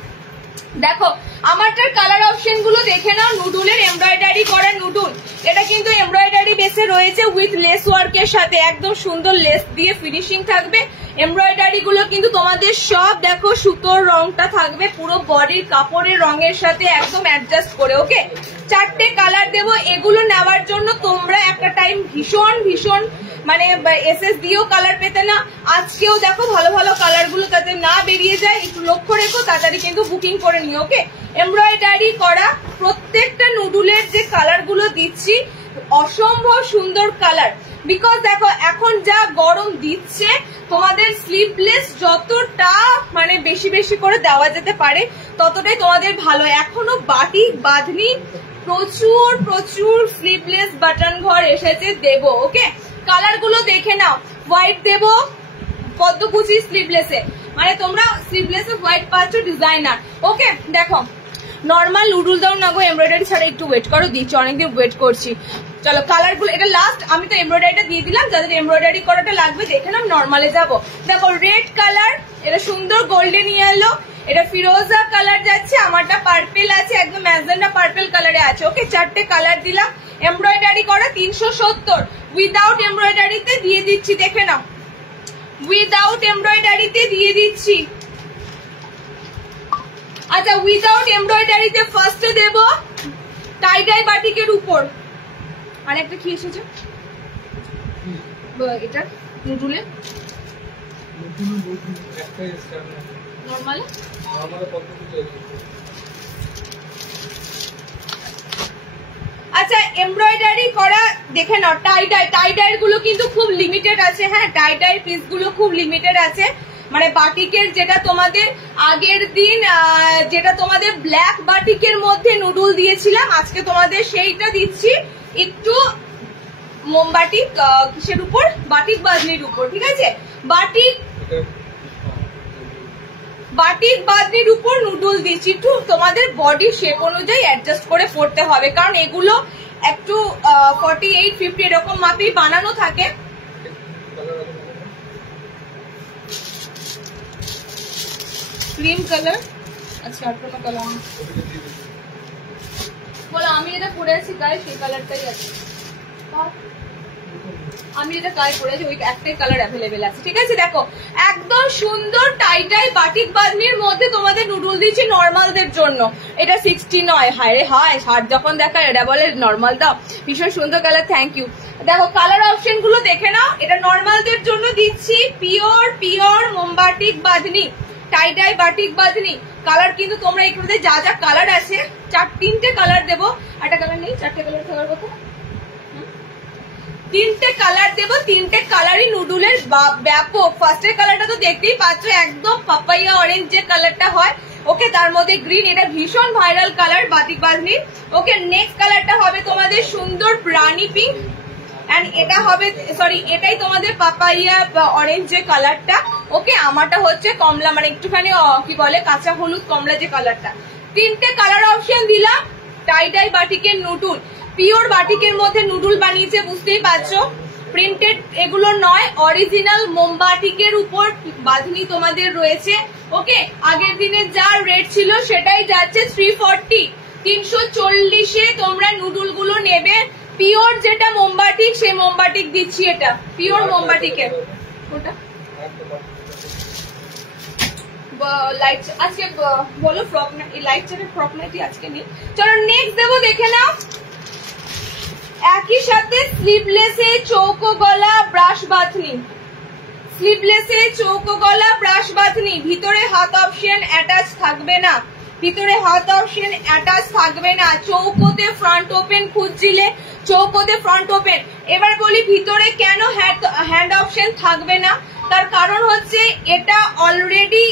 দেখো আমারটার কালার অপশন গুলো দেখে নাও। নুডলের এমব্রয়ডারি করা নুডল, এটা কিন্তু এমব্রয়ডারি বেসে রয়েছে উইথ লেস ওয়ার্কের সাথে, একদম সুন্দর লেস দিয়ে ফিনিশিং থাকবে। এমব্রয়ডারি গুলো কিন্তু তোমাদের সব দেখো সুতোর রংটা থাকবে পুরো বডির কাপড়ের রঙের সাথে একদম অ্যাডজাস্ট করে। ওকে, 4টে কালার দেবো। এগুলো নেওয়ার জন্য তোমরা একটা টাইম ভীষণ ভীষণ মানে এসএস দিয়েও কালার পেতে না, আজকেও দেখো ভালো ভালো কালার গুলো যাতে না বেরিয়ে যায় একটু লক্ষ্য রেখো, তাড়াতাড়ি কিন্তু বুকিং করে নিও। ওকে, এমব্রয়ডারি করা প্রত্যেকটা নুডলের যে কালার গুলো দিচ্ছি অসম্ভব সুন্দর কালার, বিকজ দেখো এখন যা গরম দিচ্ছে, তোমাদের স্লিভলেস যতটা মানে বেশি বেশি করে দেওয়া যেতে পারে ততটাই তোমাদের ভালো। এখনো বাটিক বাঁধনি, প্রচুর প্রচুর স্লিভলেস বাটন ঘর এসেছে দেবো। ওকে, কালার গুলো দেখে নাও। হোয়াইট দেবো পদ্মকুচি স্লিভলেসে, মানে তোমরা স্লিভলেসে হোয়াইট পাচ্ছ ডিজাইনার। ওকে, দেখো নর্মাল নুডল দাও না গো, এমব্রয়ডারি ছাড়া একটু ওয়েট করো, দিচ্ছি অনেকদিন ওয়েট করছি। চলো কালার গুলো, এটা লাস্ট, আমি তো এমব্রয়ডারিটা দিয়ে দিলাম, যাদের এমব্রয়ডারি করাটা লাগবে দেখে নাও। নর্মালে যাবো, দেখো রেড কালার, এটা সুন্দর গোল্ডেন ইয়েলো, এটা ফিরোজা কালার যাচ্ছে, আমারটা পার্পেল আছে, একদম ম্যাজেন্ডা পার্পেল কালারে আছে। ওকে, 4টে কালার দিলাম। এমব্রয়ডারি করা 370, উইদাউট এমব্রয়ডারিতে দিয়ে দিচ্ছি, দেখে নাও, উইদাউট এমব্রয়ডারিতে দিয়ে দিচ্ছি। আচ্ছা, উইদাউট এমব্রয়ডারিতে ফার্স্টে দেব টাই ডাই বাটিকের উপর। আর একটা কি এসেছে এটা নুডুলে নরমাল, আচ্ছা এমব্রয়ডারি করা দেখে নাও। টাই ডাই গুলো কিন্তু খুব লিমিটেড আছে, হ্যাঁ টাই ডাই পিস গুলো খুব লিমিটেড আছে। মানে বাটিকের যেটা তোমাদের আগের দিন যেটা তোমাদের ব্ল্যাক বাটিকের মধ্যে নুডল দিয়েছিলাম, আজকে তোমাদের সেইটা দিচ্ছি একটু মোমবাটি কিসের উপর, বাটিক বাজনির উপর। ঠিক আছে, বাটিক বাজনির উপর নুডল দিচ্ছি। একটু তোমাদের বডি শেপ অনুযায়ী অ্যাডজাস্ট করে পড়তে হবে, কারণ এগুলো একটু 48-50 এরকম মাপেই বানানো থাকে। ক্রিম কালার, আচ্ছা আর কোনো কালার বলো, আমি যেটা পরে আছি গায়ে সেই কালারটাই আছে, আমি যেটা গায়ে পরে আছি ওই একটাই কালার অ্যাভেলেবেল আছে। ঠিক আছে, দেখো একদম সুন্দর টাই ডাই বাটিক বাজনির মধ্যে তোমাদের নুডল দিচ্ছি নর্মালদের জন্য। এটা 60 নয়, হায় রে হায়, শার্ট যখন দেখা এটা বলে নর্মাল দাও, ভীষণ সুন্দর কালার, থ্যাংক ইউ। দেখো কালার অপশন গুলো দেখে নাও, এটা নর্মালদের জন্য দিচ্ছি পিওর মোমবাটিক বাজনি, টাই ডাই বাটিক বাজনি। কালার কিন্তু তোমরা এগুলোতে যা যা কালার আছে, 3টে কালার দেবো, একটা কালার নেই, 4টে কালার থাকার কথা, 3টে কালার দেবো, 3টে কালারই নুডলের ব্যাপক। ফার্স্টের কালারটা তো দেখতেই পাচ্ছ, একদম পাপাইয়া অরেঞ্জ যে কালারটা হয়। ওকে, তার মধ্যে গ্রিন, এটা ভীষণ ভাইরাল কালার বাটিক বাজনি। ওকে, নেক্সট কালারটা হবে তোমাদের সুন্দর রানী পিঙ্ক, এন্ড এটা হবে সরি এটাই তোমাদের পাপাইয়া অরেঞ্জ যে কালারটা, ওকে। আমারটা হচ্ছে কমলা, মানে একটুখানি কি বলে কাঁচা হলুদ কমলা যে কালারটা। তিনটে কালার অপশন দিলাম। টাই ডাই বাটিকের নুডুল, পিওর বাটিকের মধ্যে নুডুল বানিয়েছে, বুঝতেই পারছো। প্রিন্টেড এগুলো নয়, অরিজিনাল মোমবাটিকের উপর বাঁধনি তোমাদের রয়েছে, ওকে। আগের দিনের যা রেট ছিল সেটাই যাচ্ছে 340, 340-এ তোমরা নুডুল গুলো নেবে। পিওর যেটা মোমবাটিক সেই মোমবাটিক দিচ্ছি, এটা পিওর মোমবাটিকের। ওটা লাইট আজকে বলো ফ্রক না, এই লাইট চার্টের ফ্রক নাইটি আজকে নেই। চলো নেক্সট দেবো, দেখে নাও। একই সাথে স্লিভলেসে চৌকো গলা ব্রাশ বাঁধনি, স্লিভলেসে চৌকো গলা ব্রাশ বাঁধনি। ভিতরে হাত অপশন অ্যাটাচ থাকবে না, ভিতরে হাত অপশন অ্যাটাচ থাকবে না। চৌকোতে ফ্রন্ট ওপেন খুঁজছিলে, চৌকোতে ফ্রন্ট ওপেন। এবার বলি ভিতরে কেন হ্যান্ড অপশন থাকবে না, তার কারণ হচ্ছে এটা অলরেডি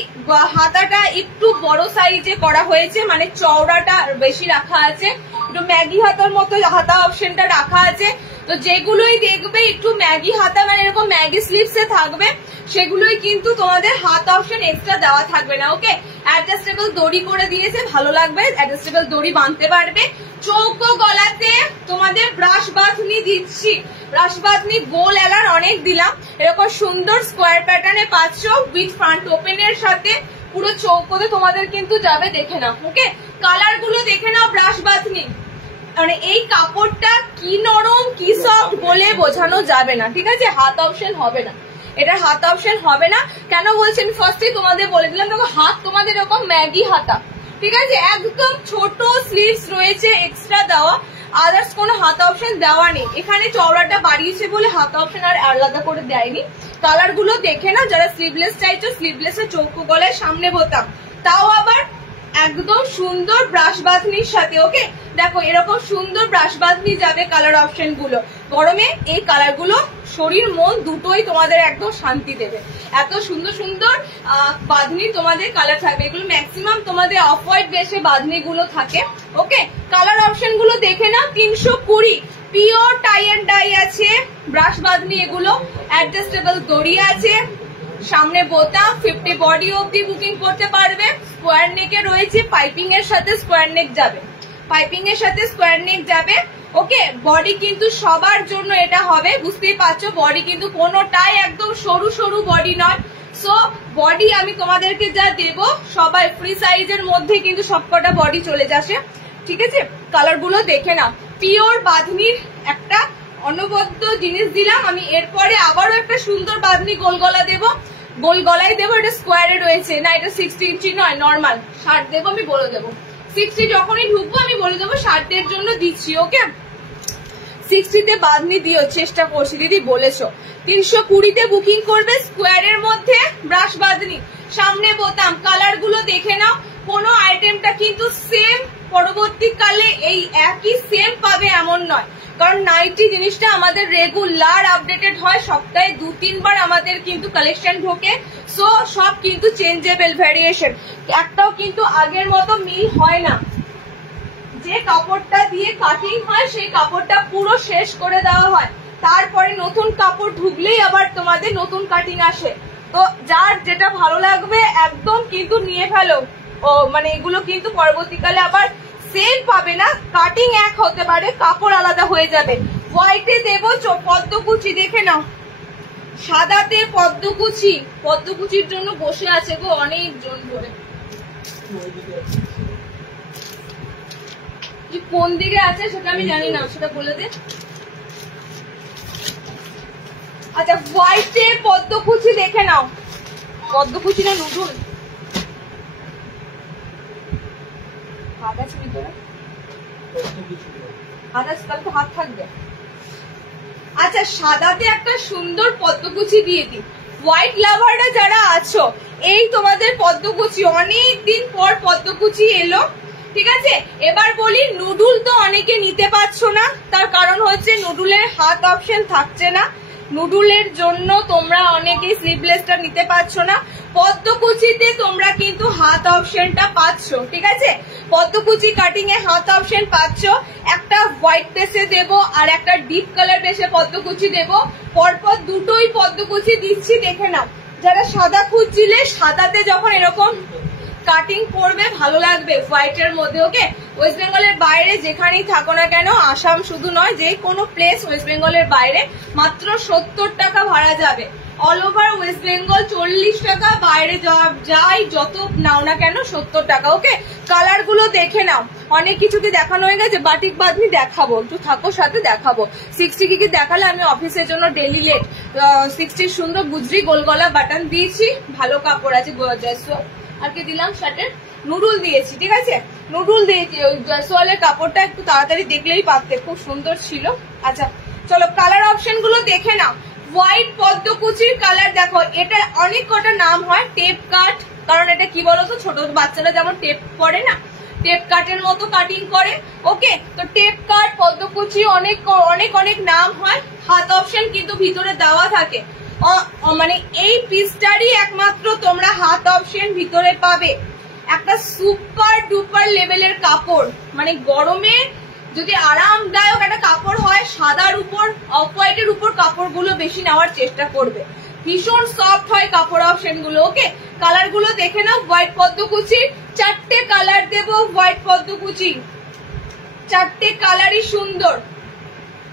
হাতাটা একটু বড় সাইজে করা হয়েছে, মানে চওড়াটা বেশি রাখা আছে, একটু ম্যাগি হাতার মতো হাতা অপশনটা রাখা আছে। তো যেগুলোই দেখবে একটু ম্যাগি হাতা, মানে এরকম ম্যাগি স্লিভসে থাকবে, সেগুলোই কিন্তু তোমাদের হাত অপশন এক্সট্রা দেওয়া থাকবে না, ওকে। অ্যাডজাস্টেবল দড়ি করে দিয়েছে, ভালো লাগবে, অ্যাডজাস্টেবল দড়ি বাঁধতে পারবে। চৌকো গলাতে তোমাদের ব্রাশ বাঁধনি দিচ্ছি, ব্রাশ বাঁধনি গোল এলার অনেক দিলাম, এরকম সুন্দর স্কোয়ার প্যাটার্নে পাচ্ছ উইথ ফ্রন্ট ওপেনের সাথে। পুরো চৌকোতে তোমাদের কিন্তু যাবে, দেখে নাও, ওকে। কালার গুলো দেখে নাও ব্রাশ বাঁধনি, মানে এই কাপড়টা কি নরম কি সফট বলে বোঝানো যাবে না, ঠিক আছে। হাত অপশন হবে না, এটার হাত অপশন হবে না। কেন বলছেন ফার্স্টে তোমাদের বলে দিলাম, দেখো হাত তোমাদের এরকম ম্যাগি হাতা, ঠিক আছে, একদম ছোট স্লিভস রয়েছে এক্সট্রা দেওয়া, আদার্স কোনো হাত অপশন দেওয়া নেই। এখানে চওড়াটা বাড়িয়েছে বলে হাত অপশন আর আলাদা করে দেয়নি। কালার গুলো দেখে না, যারা স্লিভলেস চাইছো স্লিভলেসের চৌকো গলায় সামনে বোতাম, তাও আবার একদম সুন্দর ব্রাশ বাঁধনির সাথে, ওকে। দেখো এরকম সুন্দর ব্রাশ বাঁধনি যাবে কালার অপশন গুলো। গরমে এই কালার গুলো শরীর মন দুটোই তোমাদের একদম শান্তি দেবে। এত সুন্দর সুন্দর বাঁধনি তোমাদের কালার থাকবে, এগুলো ম্যাক্সিমাম তোমাদের অফ হোয়াইট বেসে বাঁধনি গুলো থাকে, ওকে। কালার অপশন গুলো দেখে নাও। 320 পিওর টাই এন্ড ডাই আছে, ব্রাশ বাঁধনি এগুলো, অ্যাডজাস্টেবল দড়ি আছে, সামনে বোতাম, 50 বডি অবধি বুকিং করতে পারবে। স্কোয়ার নেকে রয়েছে, পাইপিং এর সাথে স্কোয়ার নেক যাবে, পাইপিং এর সাথে স্কোয়ার নেক যাবে, ওকে। বডি কিন্তু সবার জন্য এটা হবে, বুঝতেই পারছো। বডি কিন্তু কোনোটাই একদম সরু সরু বডি নয়। সো বডি আমি তোমাদেরকে যা দেব সবাই ফ্রি সাইজের মধ্যে কিন্তু সবকটা বডি চলে যাচ্ছে, ঠিক আছে। কালার গুলো দেখে নাও। পিওর বাঁধনির একটা অনবদ্য জিনিস দিলাম আমি। এরপরে আবারও একটা সুন্দর বাঁধনি গোল গলা দেবো, গোল গলাই দেবো। এটা স্কোয়ারে রয়েছে না, এটা 60 ইঞ্চি নয়, নর্মাল 60 দেবো, আমি বলে দেবো 60 যখনই ঢুকবো আমি বলে দেবো 60-এর জন্য দিচ্ছি, ওকে। 60-তে বাঁধনি দিও, চেষ্টা করছি দিদি, বলেছো। 320-তে বুকিং করবে, স্কোয়ারের মধ্যে ব্রাশ বাঁধনি, সামনে বোতাম। কালার গুলো দেখে নাও, কোনো আইটেমটা কিন্তু সেম পরবর্তীকালে এই একই সেম পাবে এমন নয়, কারণ নাইটি জিনিসটা আমাদের রেগুলার আপডেটেড হয়, সপ্তাহে 2-3 বার আমাদের কিন্তু কালেকশন ঢোকে। সো সব কিন্তু চেঞ্জেবল ভ্যারিয়েশন, একটাও কিন্তু আগের মতো মিল হয় না। যে কাপড়টা দিয়ে কাটিং হয় সেই কাপড়টা পুরো শেষ করে দেওয়া হয়, তারপরে নতুন কাপড় ঢুকলেই আবার তোমাদের নতুন কাটিং আসে। তো যার যেটা ভালো লাগবে একদম কিন্তু নিয়ে ফেলো। ও মানে এগুলো কিন্তু পরবর্তীকালে আবার সেম পাবে না, কাটিং এক হতে পারে, কাপড় আলাদা হয়ে যাবে। হোয়াইটে দেবো পদ্মকুচি, দেখে নাও। সাদাতে পদ্মকুচি, পদ্মকুচির জন্য বসে আছে গো অনেকজন ধরে। কোন দিকে আছে সেটা আমি জানি না, সেটা বলে দে। আচ্ছা হোয়াইটে পদ্মকুচি দেখে নাও, পদ্মকুচি না নুডুল হাত আছে ভিতরে, হাত আছে তাহলে তো হাত থাকবে। আচ্ছা সাদাতে একটা সুন্দর পদ্মকুচি দিয়ে দিই। হোয়াইট লাভাররা যারা আছো, এই তোমাদের পদ্মকুচি অনেক দিন পর পদ্মকুচি এলো, ঠিক আছে। এবার বলি নুডুল তো অনেকে নিতে পারছো না, তার কারণ হচ্ছে নুডুলের হাত অপশন থাকছে না। নুডুলের জন্য তোমরা অনেকেই স্লিভলেসটা নিতে পারছো না, পদ্মকুচিতে তোমরা কিন্তু হাত অপশনটা পাচ্ছ, ঠিক আছে? পদ্মকুচি কাটিং এ হাত অপশন পাচ্ছ। একটা হোয়াইট বেসে দেব আর একটা ডিপ কালার বেসে পদ্মকুচি দেব, পরপর দুটোই পদ্মকুচি দিচ্ছি, দেখে নাও। যারা সাদা খুঁজছিলে, সাদাতে যখন এরকম কাটিং করবে ভালো লাগবে হোয়াইটের মধ্যে, ওকে? ওয়েস্ট বেঙ্গলের বাইরে যেখানেই থাকো না কেন, আসাম শুধু নয়, যে কোনো প্লেস ওয়েস্ট বেঙ্গলের বাইরে মাত্র 70 টাকা ভাড়া যাবে। অল ওভার ওয়েস্ট বেঙ্গল 40 টাকা, বাইরে যাই যত নাও না কেন 70 টাকা, ওকে? কালার গুলো দেখে নাও। অনেক কিছু কি দেখানো হয়ে গেছে, বাটিক বাঁধনি দেখাবো, একটু থাকো সাথে দেখাবো। 60 কি দেখালে আমি অফিসের জন্য ডেলি লেট। 60 সুন্দর গুজরি গোল গলা বাটন দিয়েছি, ভালো কাপড় আছে। আর কি দিলাম, শার্টের নুডুল দিয়েছি, ঠিক আছে? নুডুল দিয়েছি। ওই জয়সওয়ালের কাপড়টা একটু তাড়াতাড়ি দেখলেই পারতে, খুব সুন্দর ছিল। আচ্ছা চলো কালার অপশন গুলো দেখে নাও। হোয়াইট পদ্মকুচির কালার দেখো, এটা অনেক কটা নাম হয়, টেপ কাট, কারণ এটা কি বলতো, ছোট বাচ্চারা যেমন টেপ পরে না, টেপ কাটের মতো কাটিং করে, ওকে? তো টেপ কাট, পদ্মকুচি অনেক অনেক অনেক নাম হয়। হাত অপশন কিন্তু ভিতরে দেওয়া থাকে, মানে এই পিসটারই একমাত্র তোমরা হাত অপশন ভিতরে পাবে। একটা সুপার ডুপার লেভেলের কাপড়, মানে গরমে যদি আরামদায়ক একটা কাপড় হয়, সাদার উপর অফ হোয়াইটের উপর কাপড়গুলো বেশি নেওয়ার চেষ্টা করবে। ভীষণ সফট হয় কাপড় অপশন গুলো, ওকে? কালার গুলো দেখে নাও। হোয়াইট পদ্মকুচি 4টে কালার দেব, হোয়াইট পদ্মকুচি 4টে কালারই সুন্দর,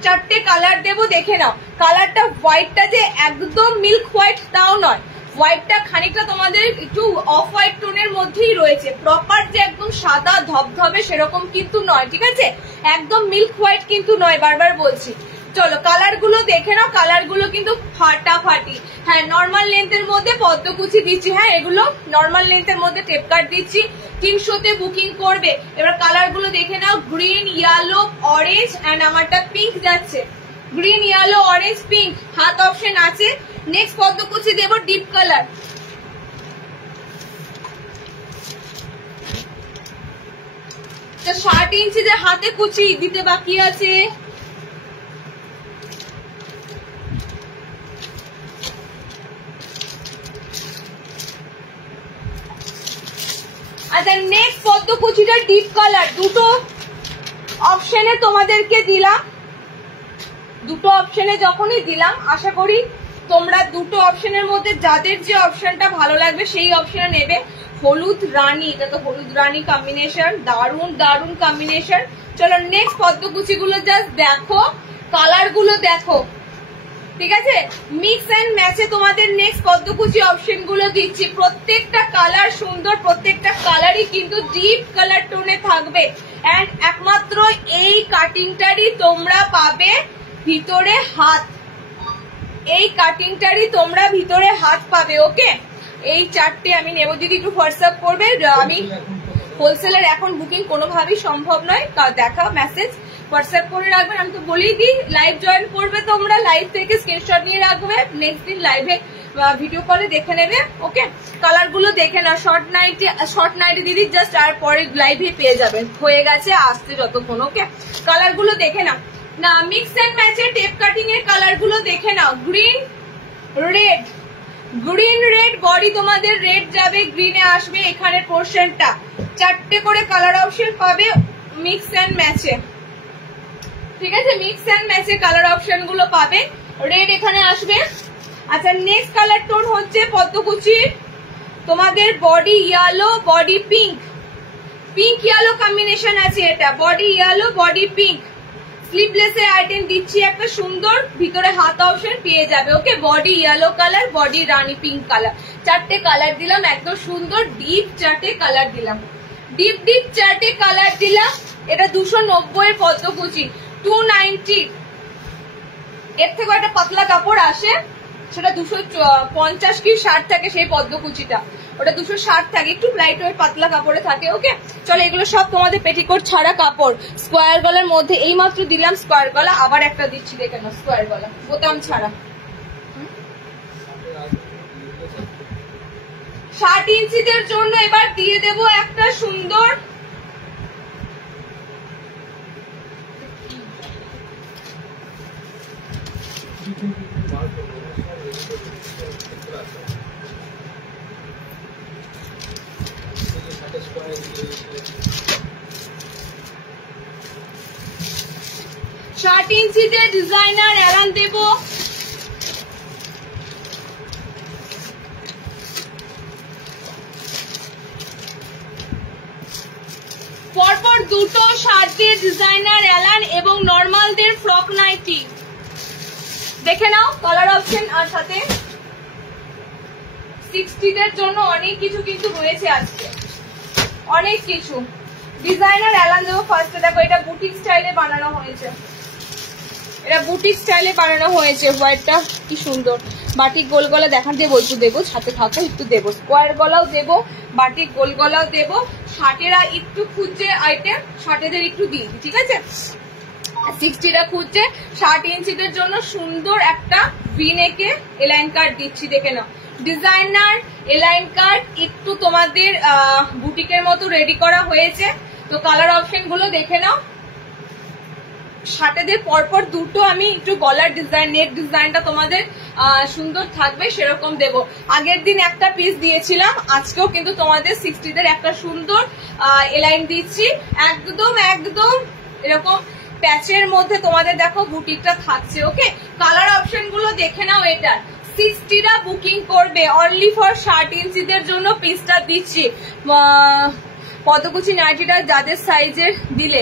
4টে কালার দেব, দেখে নাও। কালারটা হোয়াইটটা যে একদম মিল্ক হোয়াইট তাও নয়, হোয়াইটটা খানিকটা তোমাদের একটু অফ হোয়াইট টোনের মধ্যেই রয়েছে, প্রপার যে একদম সাদা ধবধবে সেরকম কিন্তু নয়, ঠিক আছে? একদম মিল্ক হোয়াইট কিন্তু নয়, বারবার বলছি। চলো কালার গুলো দেখে নাও, কালার গুলো কিন্তু ফাটাফাটি। হ্যাঁ, নর্মাল লেন্থের মধ্যে পদ্মকুচি দিচ্ছি, হ্যাঁ এগুলো নর্মাল লেন্থের মধ্যে টেপ কাট দিচ্ছি। 300-তে বুকিং করবে। এবার কালার গুলো দেখে নাও, গ্রিন, ইয়েলো, অরেঞ্জ এন্ড আমারটা পিঙ্ক যাচ্ছে। গ্রিন, ইয়েলো, অরেঞ্জ, পিঙ্ক হাত অপশন আছে। নেক্সট পদ্মকুচি দেব ডিপ কালার। তো 60 ইঞ্চি যে হাতে কুচি দিতে বাকি আছে, আচ্ছা নেক্সট পদ্মকুচিটা ডিপ কালার। দুটো অপশনে তোমাদেরকে দিলাম, দুটো অপশনে যখনই দিলাম, আশা করি তোমরা দুটো অপশনের মধ্যে যাদের যে অপশনটা ভালো লাগবে সেই অপশনে নেবে। হলুদ রানী, এটা তো হলুদ রানী কম্বিনেশন, দারুন দারুন কম্বিনেশন। চলো নেক্সট পদ্মকুচি গুলো জাস্ট দেখো, কালার গুলো দেখো, ঠিক আছে? মিক্স এন্ড ম্যাচে তোমাদের নেক্সট পদ্মকুচি অপশন গুলো দিচ্ছি। প্রত্যেকটা কালার সুন্দর, প্রত্যেকটা কালারই কিন্তু ডিপ কালার টোনে থাকবে। এন্ড একমাত্র এই কাটিংটারই তোমরা পাবে ভিতরে হাত, এই কাটিংটারই তোমরা ভিতরে হাত পাবে, ওকে? এই 4টে আমি নেব। দিদি একটু হোয়াটসঅ্যাপ করবে, আমি হোলসেলের এখন বুকিং কোনোভাবেই সম্ভব নয়, দেখা মেসেজ হোয়াটসঅ্যাপ করে রাখবেন। আমি তো বলেই দিই, লাইভ জয়েন করবে তোমরা, লাইভ থেকে স্ক্রিনশট নিয়ে রাখবে, নেক্সট দিন লাইভে ভিডিও কলে দেখে নেবে, ওকে? কালার গুলো দেখে না। শর্ট নাইটি দিদি জাস্ট আর পরে লাইভে পেয়ে যাবেন, হয়ে গেছে আসতে যতক্ষণ, ওকে? কালার গুলো দেখে না। না মিক্স এন্ড ম্যাচের টেপ কাটিং এর কালার গুলো দেখে নাও। Green red, green red, body তোমাদের রেড যাবে, গ্রিনে আসবে এখানের পোর্শনটা। 4টে করে কালার অপশন পাবে মিক্স এন্ড ম্যাচে, ঠিক আছে? মিক্স এন্ড ম্যাচে কালার অপশন গুলো পাবে, রেড এখানে আসবে। আচ্ছা নেক্সট কালার টোন হচ্ছে পদ্মকুচি তোমাদের body yellow, body pink, pink yellow combination আছে এটা, body yellow, body pink. Sleeveless এর আইটেম দিচ্ছি একটা সুন্দর, ভিতরে হাত অপশন পেয়ে যাবে, ওকে? বডি ইয়েলো কালার, বডি রানী পিঙ্ক কালার, 4টে কালার দিলাম, একদম সুন্দর ডিপ 4টে কালার দিলাম, ডিপ ডিপ 4টে কালার দিলাম। এটা 290 এর পদ্মকুচি, 290। এর থেকে একটা পাতলা কাপড় আসে, সেটা 250 কি 60 থাকে, সেই পদ্মকুচিটা ওটা 260 থাকে, একটু লাইট ওয়েট পাতলা কাপড়ে থাকে, ওকে? চলো এগুলো সব তোমাদের পেটিকোট ছাড়া কাপড়। স্কোয়ার গলার মধ্যে এই মাত্র দিলাম স্কোয়ার গলা, আবার একটা দিচ্ছি দেখে নাও, স্কোয়ার গলা বোতাম ছাড়া। 60 ইঞ্চিদের জন্য এবার দিয়ে দেব একটা সুন্দর 60 ইঞ্চিতে ডিজাইনার এলান দেব। পরপর দুটো শার্টের ডিজাইনার এলান এবং নর্মালদের ফ্রক নাইটি দেখে নাও কালার অপশন। আর সাথে 60 দের জন্য অনেক কিছু কিন্তু রয়েছে আজকে, অনেক কিছু ডিজাইনার এলান দেবো। ফার্স্টে দেখো এটা বুটিক স্টাইলে বানানো হয়েছে, এটা বুটিক স্টাইলে বানানো হয়েছে। হোয়াইটটা কি সুন্দর, বাটিক গোল গলা দেখান দেবো, একটু দেবো সাথে থাকো, একটু দেবো স্কোয়ার গলাও দেবো, বাটিক গোল গলাও দেবো। শার্টেরা একটু খুঁজছে আইটেম, শার্টেদের একটু দিয়ে দিই, ঠিক আছে। 60টা খুঁজছে 60 ইঞ্চিদের জন্য সুন্দর একটা ভিনেকে এলাইন কাট দিচ্ছি, দেখে নাও। ডিজাইনার এলাইন কাট একটু তোমাদের বুটিকের মতো রেডি করা হয়েছে। তো কালার অপশন গুলো দেখে নাও। শার্টেদের পরপর দুটো আমি একটু গলার ডিজাইন, নেক ডিজাইনটা তোমাদের সুন্দর থাকবে সেরকম দেব। আগের দিন একটা পিস দিয়েছিলাম, আজকেও কিন্তু তোমাদের 60দের একটা সুন্দর এলাইন দিচ্ছি। একদম একদম এরকম প্যাচের মধ্যে তোমাদের দেখো বুটিকটা থাকছে। ওকে, কালার অপশন গুলো দেখে নাও। এটা 60টা বুকিং করবে অনলি ফর 60 ইঞ্চিদের জন্য পিসটা দিচ্ছি। পদকুচি নাইটিটা যাদের সাইজের দিলে,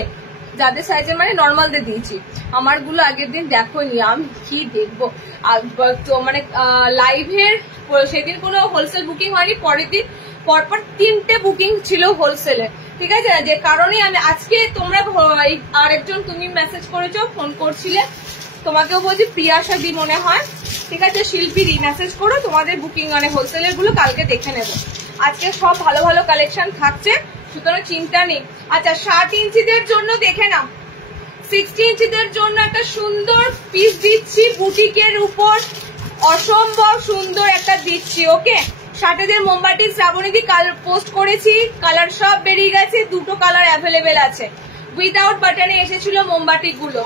যাদের সাইজের মানে নর্মালদের দিয়েছি। আমার গুলো আগের দিন দেখোনি, আমি কি দেখবো। মানে লাইভের সেদিন কোনো হোলসেল বুকিং হয়নি, পরের দিন পরপর 3টে বুকিং ছিল হোলসেলে, ঠিক আছে। যে কারণে আমি আজকে, তোমরা আরেকজন তুমি মেসেজ করেছো, ফোন করছিলে, তোমাকেও বলছি প্রিয়াশা দি মনে হয়, ঠিক আছে। শিল্পী দি মেসেজ করো, তোমাদের বুকিং মানে হোলসেলের গুলো কালকে দেখে নেব। আজকে সব ভালো ভালো কালেকশন থাকছে, সুতরাং চিন্তা নেই। আচ্ছা 60 ইঞ্চিদের জন্য দেখে নাও, 60 ইঞ্চিদের জন্য একটা সুন্দর পিস দিচ্ছি বুটিকের উপর, অসম্ভব সুন্দর একটা দিচ্ছি। ওকে, শার্টেদের মোমবাটি শ্রাবণীদি পোস্ট করেছি, কালার সব বেরিয়ে গেছে, দুটো কালার অ্যাভেলেবেল আছে। উইদাউট বাটনে এসেছিল মোমবাটিক গুলো,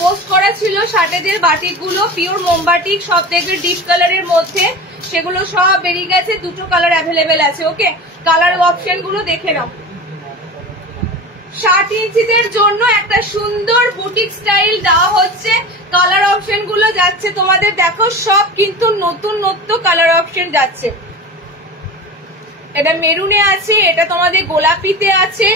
পোস্ট করা ছিল শার্টেদের বাটিক গুলো, পিওর মোমবাটিক, সব দেখবে ডিপ কালারের মধ্যে, সেগুলো সব বেরিয়ে গেছে, দুটো কালার অ্যাভেলেবেল আছে। ওকে, কালার অপশন গুলো দেখে নাও। 60 ইঞ্চিদের জন্য একটা সুন্দর বুটিক স্টাইল দেওয়া হচ্ছে। কালার অপশন গুলো যাচ্ছে তোমাদের দেখো, সব কিন্তু নতুন নতুন কালার অপশন যাচ্ছে। এটা মেরুনে আছে, এটা তোমাদের গোলাপিতে আছে,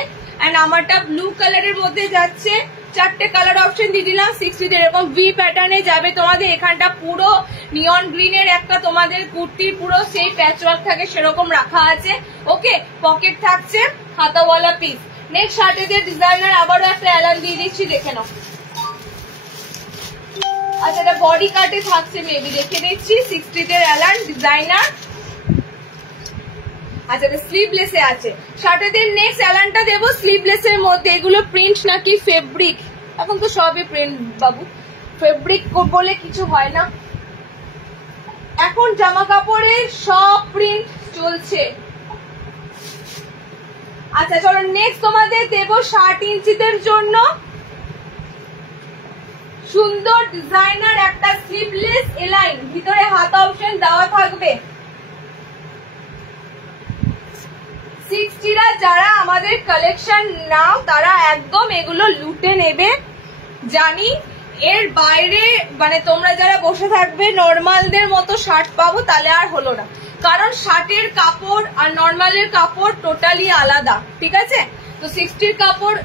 এন্ড আমারটা ব্লু কালারের মধ্যে যাচ্ছে। 4টে কালার অপশন দিয়ে দিলাম। 60 এরকম ভি প্যাটার্নে যাবে তোমাদের। এখানটা পুরো নিয়ন গ্রিনের একটা তোমাদের কুর্তির পুরো সেই প্যাচওয়ার্ক থাকে সেরকম রাখা আছে। ওকে, পকেট থাকছে, হাতাওয়ালা পিস। নেক্সট শার্টেদের ডিজাইনার আবারও একটা এলান দিয়ে দিচ্ছি, দেখে নাও। আচ্ছা, এটা বডি কাটে থাকছে, মেবি দেখে নিচ্ছি। 60দের এলান ডিজাইনার। আচ্ছা, এটা স্লিভলেসে আছে। শার্টেদের নেক্সট এলানটা দেবো স্লিভলেসের মধ্যে। এগুলো প্রিন্ট নাকি ফেব্রিক? এখন তো সবই প্রিন্ট বাবু, ফেব্রিক বলে কিছু হয় না। এখন জামা কাপড়ের সব প্রিন্ট চলছে। আচ্ছা চলো, নেক্সট তোমাদের দেবো 60 ইঞ্চিদের জন্য সুন্দর ডিজাইনার একটা স্লিভলেস এলাইন, ভিতরে হাত অপশন দেওয়া থাকবে। 60রা যারা আমাদের কালেকশন নাও তারা একদম এগুলো লুটে নেবে, জানি। এর বাইরে মানে তোমরা যারা বসে থাকবে নর্মালদের মতো শার্ট পাবো, তাহলে আর হলো না। কারণ শার্টের কাপড় আর নর্মালের কাপড় টোটালি আলাদা, ঠিক আছে। তো 60র কাপড়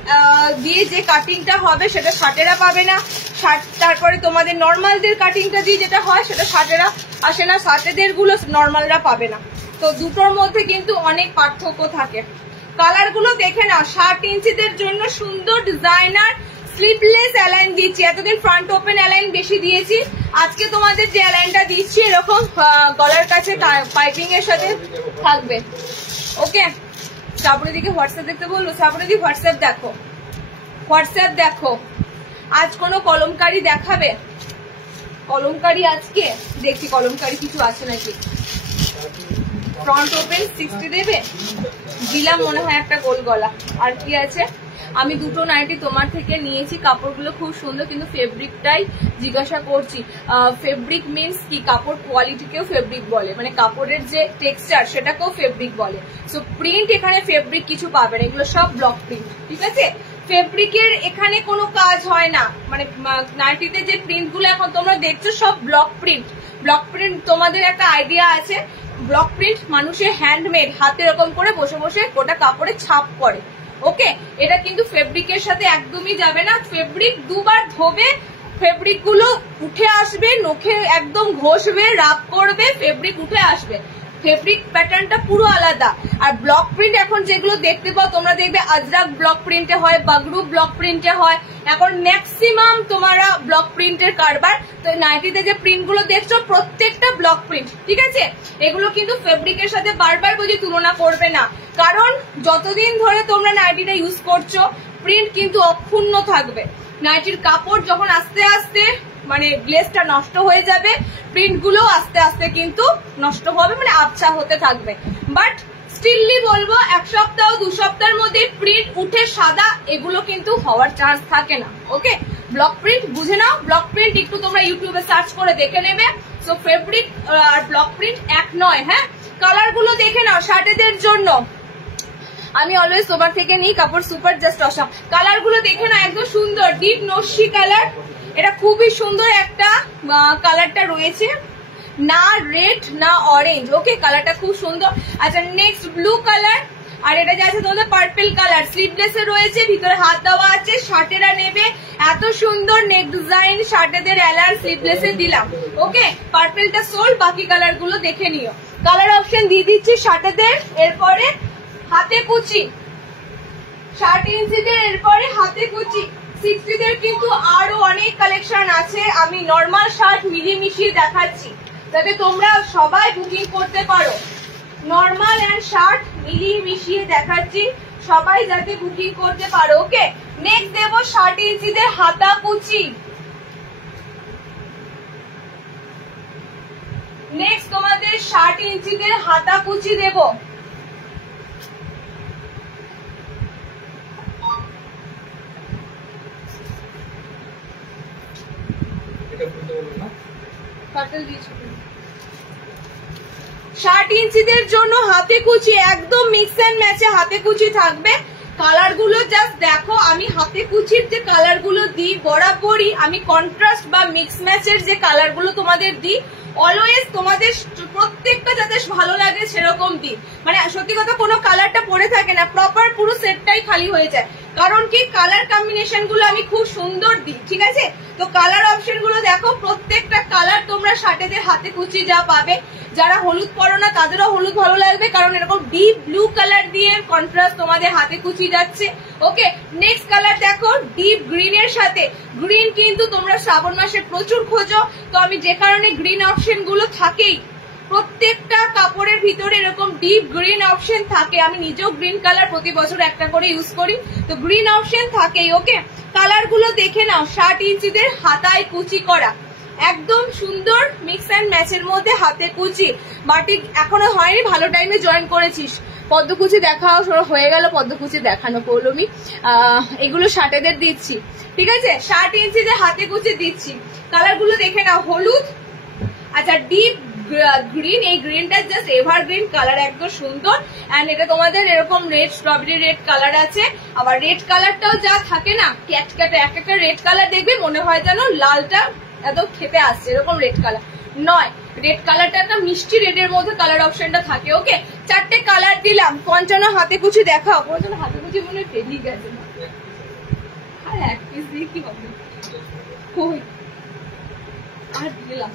দিয়ে যে কাটিংটা হবে সেটা শার্টেরা পাবে না। তারপরে তোমাদের নর্মালদের কাটিংটা দিয়ে যেটা হয় সেটা শার্টেরা আসে না, শার্টেদের গুলো নর্মালরা পাবে না। তো দুটোর মধ্যে কিন্তু অনেক পার্থক্য থাকে। কালার গুলো দেখে নাও। 60 ইঞ্চিদের জন্য সুন্দর ডিজাইনার স্লিভলেস অ্যালাইন দিচ্ছি। এতদিন ফ্রন্ট ওপেন অ্যালাইন বেশি দিয়েছি, আজকে তোমাদের যে অ্যালাইনটা দিচ্ছি এরকম গলার কাছে পাইপিং এর সাথে থাকবে। ওকে, শ্রাবণী দিকে হোয়াটসঅ্যাপ দেখতে বলবো। শ্রাবণী দি হোয়াটসঅ্যাপ দেখো, হোয়াটসঅ্যাপ দেখো। আজ কোনো কলমকারি দেখাবে? কলমকারি আজকে দেখি, কলমকারি কিছু আছে নাকি। ফ্রন্ট ওপেন 60 দেবে, দিলাম মনে হয় একটা গোল গলা। আর কি আছে? আমি দুটো নাইটি তোমার থেকে নিয়েছি, কাপড়গুলো খুব সুন্দর, কিন্তু ফেব্রিকটাই জিজ্ঞাসা করছি। ফেব্রিক মিনস কি, কাপড় কোয়ালিটিকেও ফেব্রিক বলে, মানে কাপড়ের যে টেক্সচার সেটাকেও ফেব্রিক বলে। সো প্রিন্ট এখানে ফেব্রিক কিছু পাবে না, এগুলো সব ব্লক প্রিন্ট, ঠিক আছে। ফেব্রিকের এখানে কোনো কাজ হয় না, মানে নাইটিতে যে প্রিন্ট গুলো এখন তোমরা দেখছো সব ব্লক প্রিন্ট। ব্লক প্রিন্ট তোমাদের একটা আইডিয়া আছে, ব্লক প্রিন্ট মানুষের হ্যান্ডমেড, হাতে এরকম করে বসে বসে গোটা কাপড়ে ছাপ করে, ওকে। এটা কিন্তু ফেব্রিকের সাথে একদমই যাবে না। ফেব্রিক দুবার ধোবে, ফেব্রিক গুলো উঠে আসবে, নখে একদম ঘষবে, রাব করবে, ফেব্রিক উঠে আসবে। ফেব্রিক প্যাটার্নটা পুরো আলাদা। আর ব্লক প্রিন্ট এখন যেগুলো দেখতে পাও তোমরা দেখবে আজরাক ব্লক প্রিন্টে হয়, বাগরু ব্লক প্রিন্টে হয়, এখন ম্যাক্সিমাম তোমরা ব্লক প্রিন্টের কারবার। তো নাইটিতে যে প্রিন্ট গুলো দেখছো প্রত্যেকটা ব্লক প্রিন্ট, ঠিক আছে। এগুলো কিন্তু ফেব্রিকের সাথে বারবার বুঝি তুলনা করবে না, কারণ যতদিন ধরে তোমরা নাইটিটা ইউজ করছো প্রিন্ট কিন্তু অক্ষুণ্ণ থাকবে। নাইটির কাপড় যখন আস্তে আস্তে মানে গ্লেজটা নষ্ট হয়ে যাবে, প্রিন্ট গুলো আস্তে আস্তে কিন্তু নষ্ট হবে, মানে আবছা হতে থাকবে। বাট স্টিললি বলবো 1 সপ্তাহ 2 সপ্তাহের মধ্যে প্রিন্ট উঠে সাদা এগুলো কিন্তু হওয়ার চান্স থাকে না, ওকে। ব্লক প্রিন্ট বুঝে নাও, ব্লক প্রিন্ট একটু তোমরা ইউটিউবে সার্চ করে দেখে নেবে। সো ফেব্রিক আর ব্লক প্রিন্ট এক নয়, হ্যাঁ। কালার গুলো দেখে নাও শার্টেদের জন্য, আমি অলওয়েজ তোমার থেকে নিই কাপড়, সুপার জাস্ট অসাম। কালার গুলো দেখে না, একদম সুন্দর ডিপ নস্যি কালার, এটা খুবই সুন্দর একটা কালারটা রয়েছে, না রেড না অরেঞ্জ, ওকে। কালারটা খুব সুন্দর। আচ্ছা নেক্সট ব্লু কালার, আর এটা যে আছে তোমাদের পার্পল কালার, স্লিভলেস এ রয়েছে, ভিতরে হাত দেওয়া আছে। শার্টেরা নেবে, এত সুন্দর নেক ডিজাইন শার্টেদের এলার স্লিভলেস এ দিলাম, ওকে। পার্পলটা সোল, বাকি কালার গুলো দেখে নিও। কালার অপশন দিয়ে দিচ্ছি শার্টেদের। এরপরে হাতে কুচি, 60 ইঞ্চিদের, এরপরে হাতে কুচি 60দের কিন্তু আরো অনেক কালেকশন আছে। আমি নর্মাল শার্ট মিলিয়ে মিশিয়ে দেখাচ্ছি যাতে তোমরা সবাই বুকিং করতে পারো। নর্মাল এন্ড শার্ট মিলিয়ে মিশিয়ে দেখাচ্ছি, সবাই যাতে বুকিং করতে পারো, ওকে। নেক্সট দেবো 60 ইঞ্চিদের হাতা কুচি। নেক্সট তোমাদের 60 ইঞ্চিদের হাতা কুচি দেবো। কাটল দিয়েছো 60 ইঞ্চিদের জন্য হাতে কুচি একদম মিক্স এন্ড ম্যাচে হাতে কুচি থাকবে। কালার গুলো জাস্ট দেখো, আমি হাতে কুচির যে কালার গুলো দিই বরাবরই আমি কন্ট্রাস্ট বা মিক্স ম্যাচের যে কালার গুলো তোমাদের দিই, অলওয়েজ তোমাদের প্রত্যেকটা যাতে ভালো লাগে সেরকম দিই। মানে সত্যি কথা কোনো কালারটা পরে থাকে না, প্রপার পুরো সেটটাই খালি হয়ে যায়। কারণ কি কালার কম্বিনেশন গুলো আমি খুব সুন্দর দিই, ঠিক আছে। তো কালার অপশন গুলো দেখো, প্রত্যেকটা কালার তোমরা শার্টেদের হাতে কুচি যা পাবে। যারা হলুদ পরো না তাদেরও হলুদ ভালো লাগবে, কারণ এরকম ডিপ ব্লু কালার দিয়ে কন্ট্রাস্ট তোমাদের হাতে কুচি যাচ্ছে, ওকে। নেক্সট কালার দেখো ডিপ গ্রিন এর সাথে, গ্রিন কিন্তু তোমরা শ্রাবণ মাসে প্রচুর খোঁজো, তো আমি যে কারণে গ্রিন অপশন গুলো থাকেই, প্রত্যেকটা কাপড়ের ভিতরে এরকম ডিপ গ্রিন অপশন থাকে। আমি নিজেও গ্রিন কালার প্রতি বছর একটা করে ইউজ করি, তো গ্রিন অপশন থাকেই, ওকে। কালার গুলো দেখে নাও, 60 ইঞ্চিদের হাতায় কুচি করা, একদম সুন্দর মিক্স অ্যান্ড ম্যাচের মধ্যে হাতে কুচি। বাটিক এখনো হয়নি, ভালো টাইমে জয়েন করেছিস। পদ্মকুচি দেখাও, হয়ে গেল পদ্মকুচি দেখানো পৌলমি। এগুলো শার্টেদের দিচ্ছি, ঠিক আছে। 60 ইঞ্চিদের হাতে কুচি দিচ্ছি। কালার গুলো দেখে নাও, হলুদ, আচ্ছা ডিপ গ্রিন, এই গ্রিনটা জাস্ট এভারগ্রিন কালার, একদম সুন্দর। এন্ড এটা তোমাদের এরকম রেড, স্ট্রবেরি রেড কালার আছে। আবার রেড কালারটাও যা থাকে না ক্যাটক্যাটে, এক একটা রেড কালার দেখবে মনে হয় যেন লালটা একদম খেতে আসছে, এরকম রেড কালার নয়। রেড কালারটা একটা মিষ্টি রেডের মধ্যে কালার অপশনটা থাকে, ওকে। 4টে কালার দিলাম। 55 হাতে কুচি দেখাও, 55 হাতে কুচি মনে পেরিয়ে গেছে, আর এক পিস দিয়ে কি হবে, আর দিলাম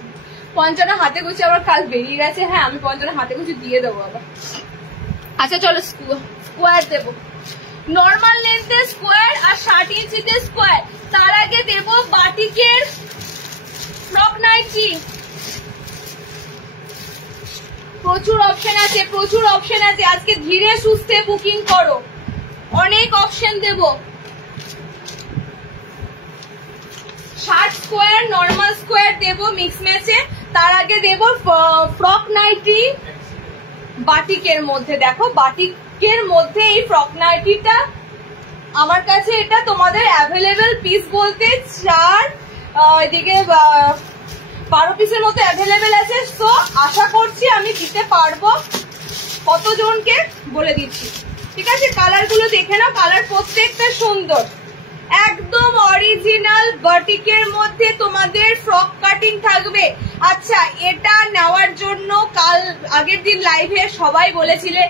55 হাতে কুচি আবার কাল বেরিয়ে গেছে। হ্যাঁ আমি 55 হাতে কুচি দিয়ে দেবো আবার। আচ্ছা চলো স্কোয়ার দেবো, নর্মাল লেন্থে স্কোয়ার আর 60 ইঞ্চিতে স্কোয়ার। তার আগে দেবো বাটিকের ফ্রক নাইটি। প্রচুর অপশন আছে, প্রচুর অপশন আছে, আজকে ধীরে সুস্থে বুকিং করো, অনেক অপশন দেবো। 60 স্কোয়ার, নর্মাল স্কোয়ার দেবো মিক্স ম্যাচে। তার আগে দেবো ফ্রক নাইটি বাটিকের মধ্যে। দেখো বাটিকের মধ্যে এই ফ্রক নাইটিটা আমার কাছে এটা তোমাদের অ্যাভেলেবেল পিস বলতে 4 এদিকে 12 পিসের মতো অ্যাভেলেবেল আছে। তো আশা করছি আমি দিতে পারবো, কতজনকে বলে দিচ্ছি। ঠিক আছে, কালার গুলো দেখে নাও, কালার প্রত্যেকটা সুন্দর, একদম অরিজিনাল বাটিকের মধ্যে তোমাদের ফ্রক কাটিং থাকবে। আচ্ছা, এটা নেওয়ার জন্য কাল আগের দিন লাইভে সবাই বলেছিলে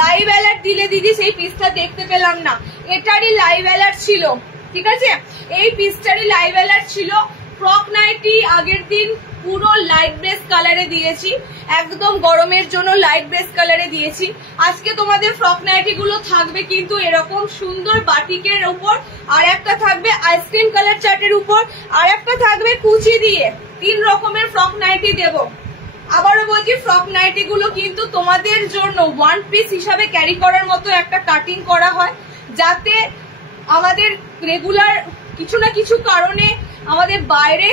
লাইভ অ্যালার্ট দিলে দিদি, সেই পিসটা দেখতে পেলাম না। এটারই লাইভ অ্যালার্ট ছিল। ঠিক আছে, এই পিসটারই লাইভ অ্যালার্ট ছিল। ফ্রক নাইটি আগের দিন পুরো লাইট বেস কালারে দিয়েছি, একদম গরমের জন্য লাইট বেস কালারে দিয়েছি। আজকে তোমাদের ফ্রক নাইটি গুলো থাকবে কিন্তু এরকম সুন্দর বাটিকের উপর, আর একটা থাকবে আইসক্রিম কালার চার্টের উপর, আর একটা থাকবে কুচি দিয়ে। 3 রকমের ফ্রক নাইটি দেবো। আবারও বলছি, ফ্রক নাইটি গুলো কিন্তু তোমাদের জন্য 1 পিস হিসাবে ক্যারি করার মতো একটা কাটিং করা হয়, যাতে আমাদের রেগুলার কিছু না কিছু কারণে আমাদের বাইরে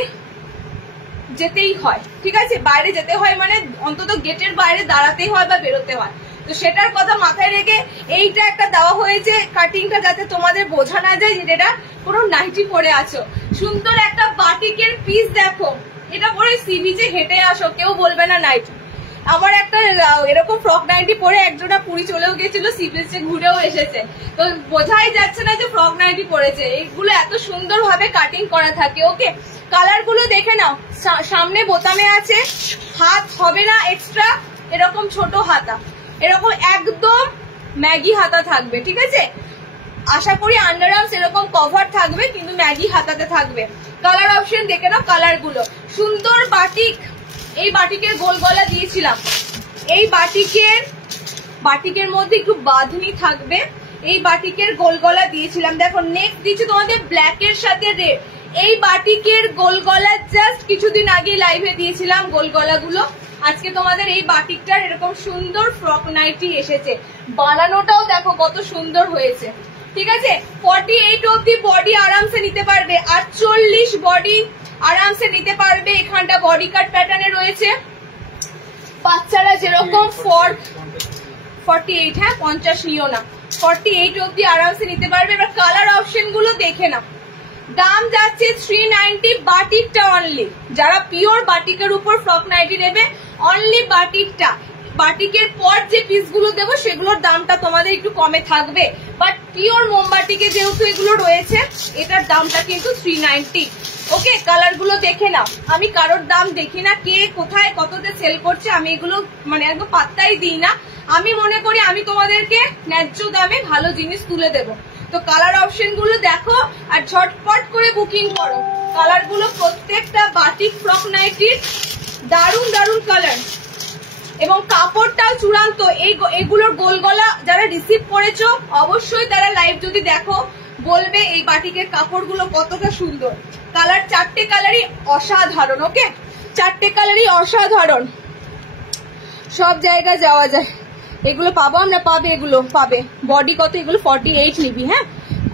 যেতেই হয়। ঠিক আছে, বাইরে যেতে হয় মানে অন্তত গেটের বাইরে দাঁড়াতেই হয় বা বেরোতে হয়। তো সেটার কথা মাথায় রেখে এইটা একটা দেওয়া হয়েছে কাটিংটা, যাতে তোমাদের বোঝা না যায় যে এটা পুরো নাইটি পরে আছো। সুন্দর একটা বাটিকের পিস দেখো, এটা পরে সি বিচে হেঁটে আসো, কেউ বলবে না নাইটি। আমার একটা এরকম ফ্রক নাইটি পরে একজোড়া পুরী চলেও গেছিল, সি বিচে ঘুরেও এসেছে। তো বোঝাই যাচ্ছে না যে ফ্রক নাইটি পরেছে। এইগুলো এত সুন্দর ভাবে কাটিং করা থাকে। ওকে, কালার গুলো দেখে নাও। সামনে বোতামে আছে, হাত হবে না এক্সট্রা, এরকম ছোট হাতা, এরকম একদম ম্যাগি হাতা থাকবে। ঠিক আছে, আশা করি আন্ডার আর্মস এরকম কভার থাকবে, কিন্তু ম্যাগি হাতাতে থাকবে। কালার অপশন দেখে নাও, কালার গুলো সুন্দর। বাটিক, এই বাটিকের গোল গলা দিয়েছিলাম, এই বাটিকের মধ্যে একটু বাঁধনি থাকবে, এই বাটিকের গোল গলা দিয়েছিলাম। দেখো নেক্সট দিচ্ছি তোমাদের ব্ল্যাক এর সাথে রেড। এই বাটিকের গোল গলা জাস্ট কিছুদিন আগে লাইভে দিয়েছিলাম গোল গলাগুলো। আজকে তোমাদের এই বাটিকটার এরকম সুন্দর ফ্রক নাইটি এসেছে, বানানোটাও দেখো কত সুন্দর হয়েছে। ঠিক আছে, 48 অব্দি বডি আরামসে নিতে পারবে, 48 বডি আরামসে নিতে পারবে। এখানটা বডি কাট প্যাটার্নে রয়েছে। বাচ্চারা যেরকম 48, হ্যাঁ 50 নিও না, 48 অব্দি আরামসে নিতে পারবে। এবার কালার অপশন গুলো দেখে নাও। দাম যাচ্ছে 390 বাটিকটা অনলি। যারা পিওর বাটিকের উপর ফ্রক নাইটি নেবে, অনলি বাটিকটা। বাটিকের পর যে পিসগুলো দেবো সেগুলোর দামটা তোমাদের একটু কমে থাকবে, বাট পিওর মোমবাটিকে যেহেতু এগুলো রয়েছে, এটার দামটা কিন্তু 390। ওকে, কালার গুলো দেখে নাও। আমি কারোর দাম দেখি না, কে কোথায় কততে সেল করছে, আমি এগুলো মানে একদম পাত্তাই দিই না। আমি মনে করি আমি তোমাদেরকে ন্যায্য দামে ভালো জিনিস তুলে দেবো। তো কালার অপশন গুলো দেখো আর ঝটপট করে বুকিং করো। কালার গুলো প্রত্যেকটা বাটিক ফ্রক নাইটির দারুণ দারুণ কালার, এবং কাপড়টাও চূড়ান্ত। এগুলোর গোল গলা যারা রিসিভ করেছো অবশ্যই তারা লাইভ যদি দেখো বলবে এই বাটিকের কাপড়গুলো কতটা সুন্দর। কালার 4টে কালারই অসাধারণ। ওকে, 4টে কালারই অসাধারণ। সব জায়গায় যাওয়া যায়, এগুলো পাবো আমরা, পাবে এগুলো পাবে। বডি কত? এগুলো 48 নিবি, হ্যাঁ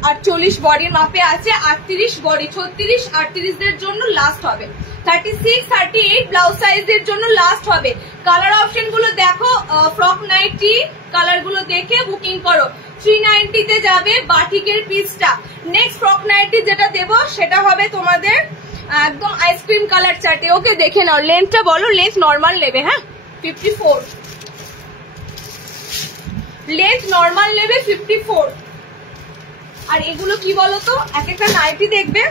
48 বডির মাপে আছে। 38 বডি, 36, 38দের জন্য লাস্ট হবে। 36, 38 ব্লাউজ সাইজের জন্য লাস্ট হবে। কালার অপশন গুলো দেখো, ফ্রক নাইটি কালার গুলো দেখে বুকিং করো। 390 তে যাবে বাটিকের পিসটা। নেক্সট ফ্রক নাইটি যেটা দেবো সেটা হবে তোমাদের একদম আইসক্রিম কালার চার্টে। ওকে, দেখে নাও। লেন্থটা বলো, লেন্থ নর্মাল নেবে, হ্যাঁ 54, লেন্থ নর্মাল নেবে 54। আর এগুলো কি বলতো, এক একটা নাইটি দেখবে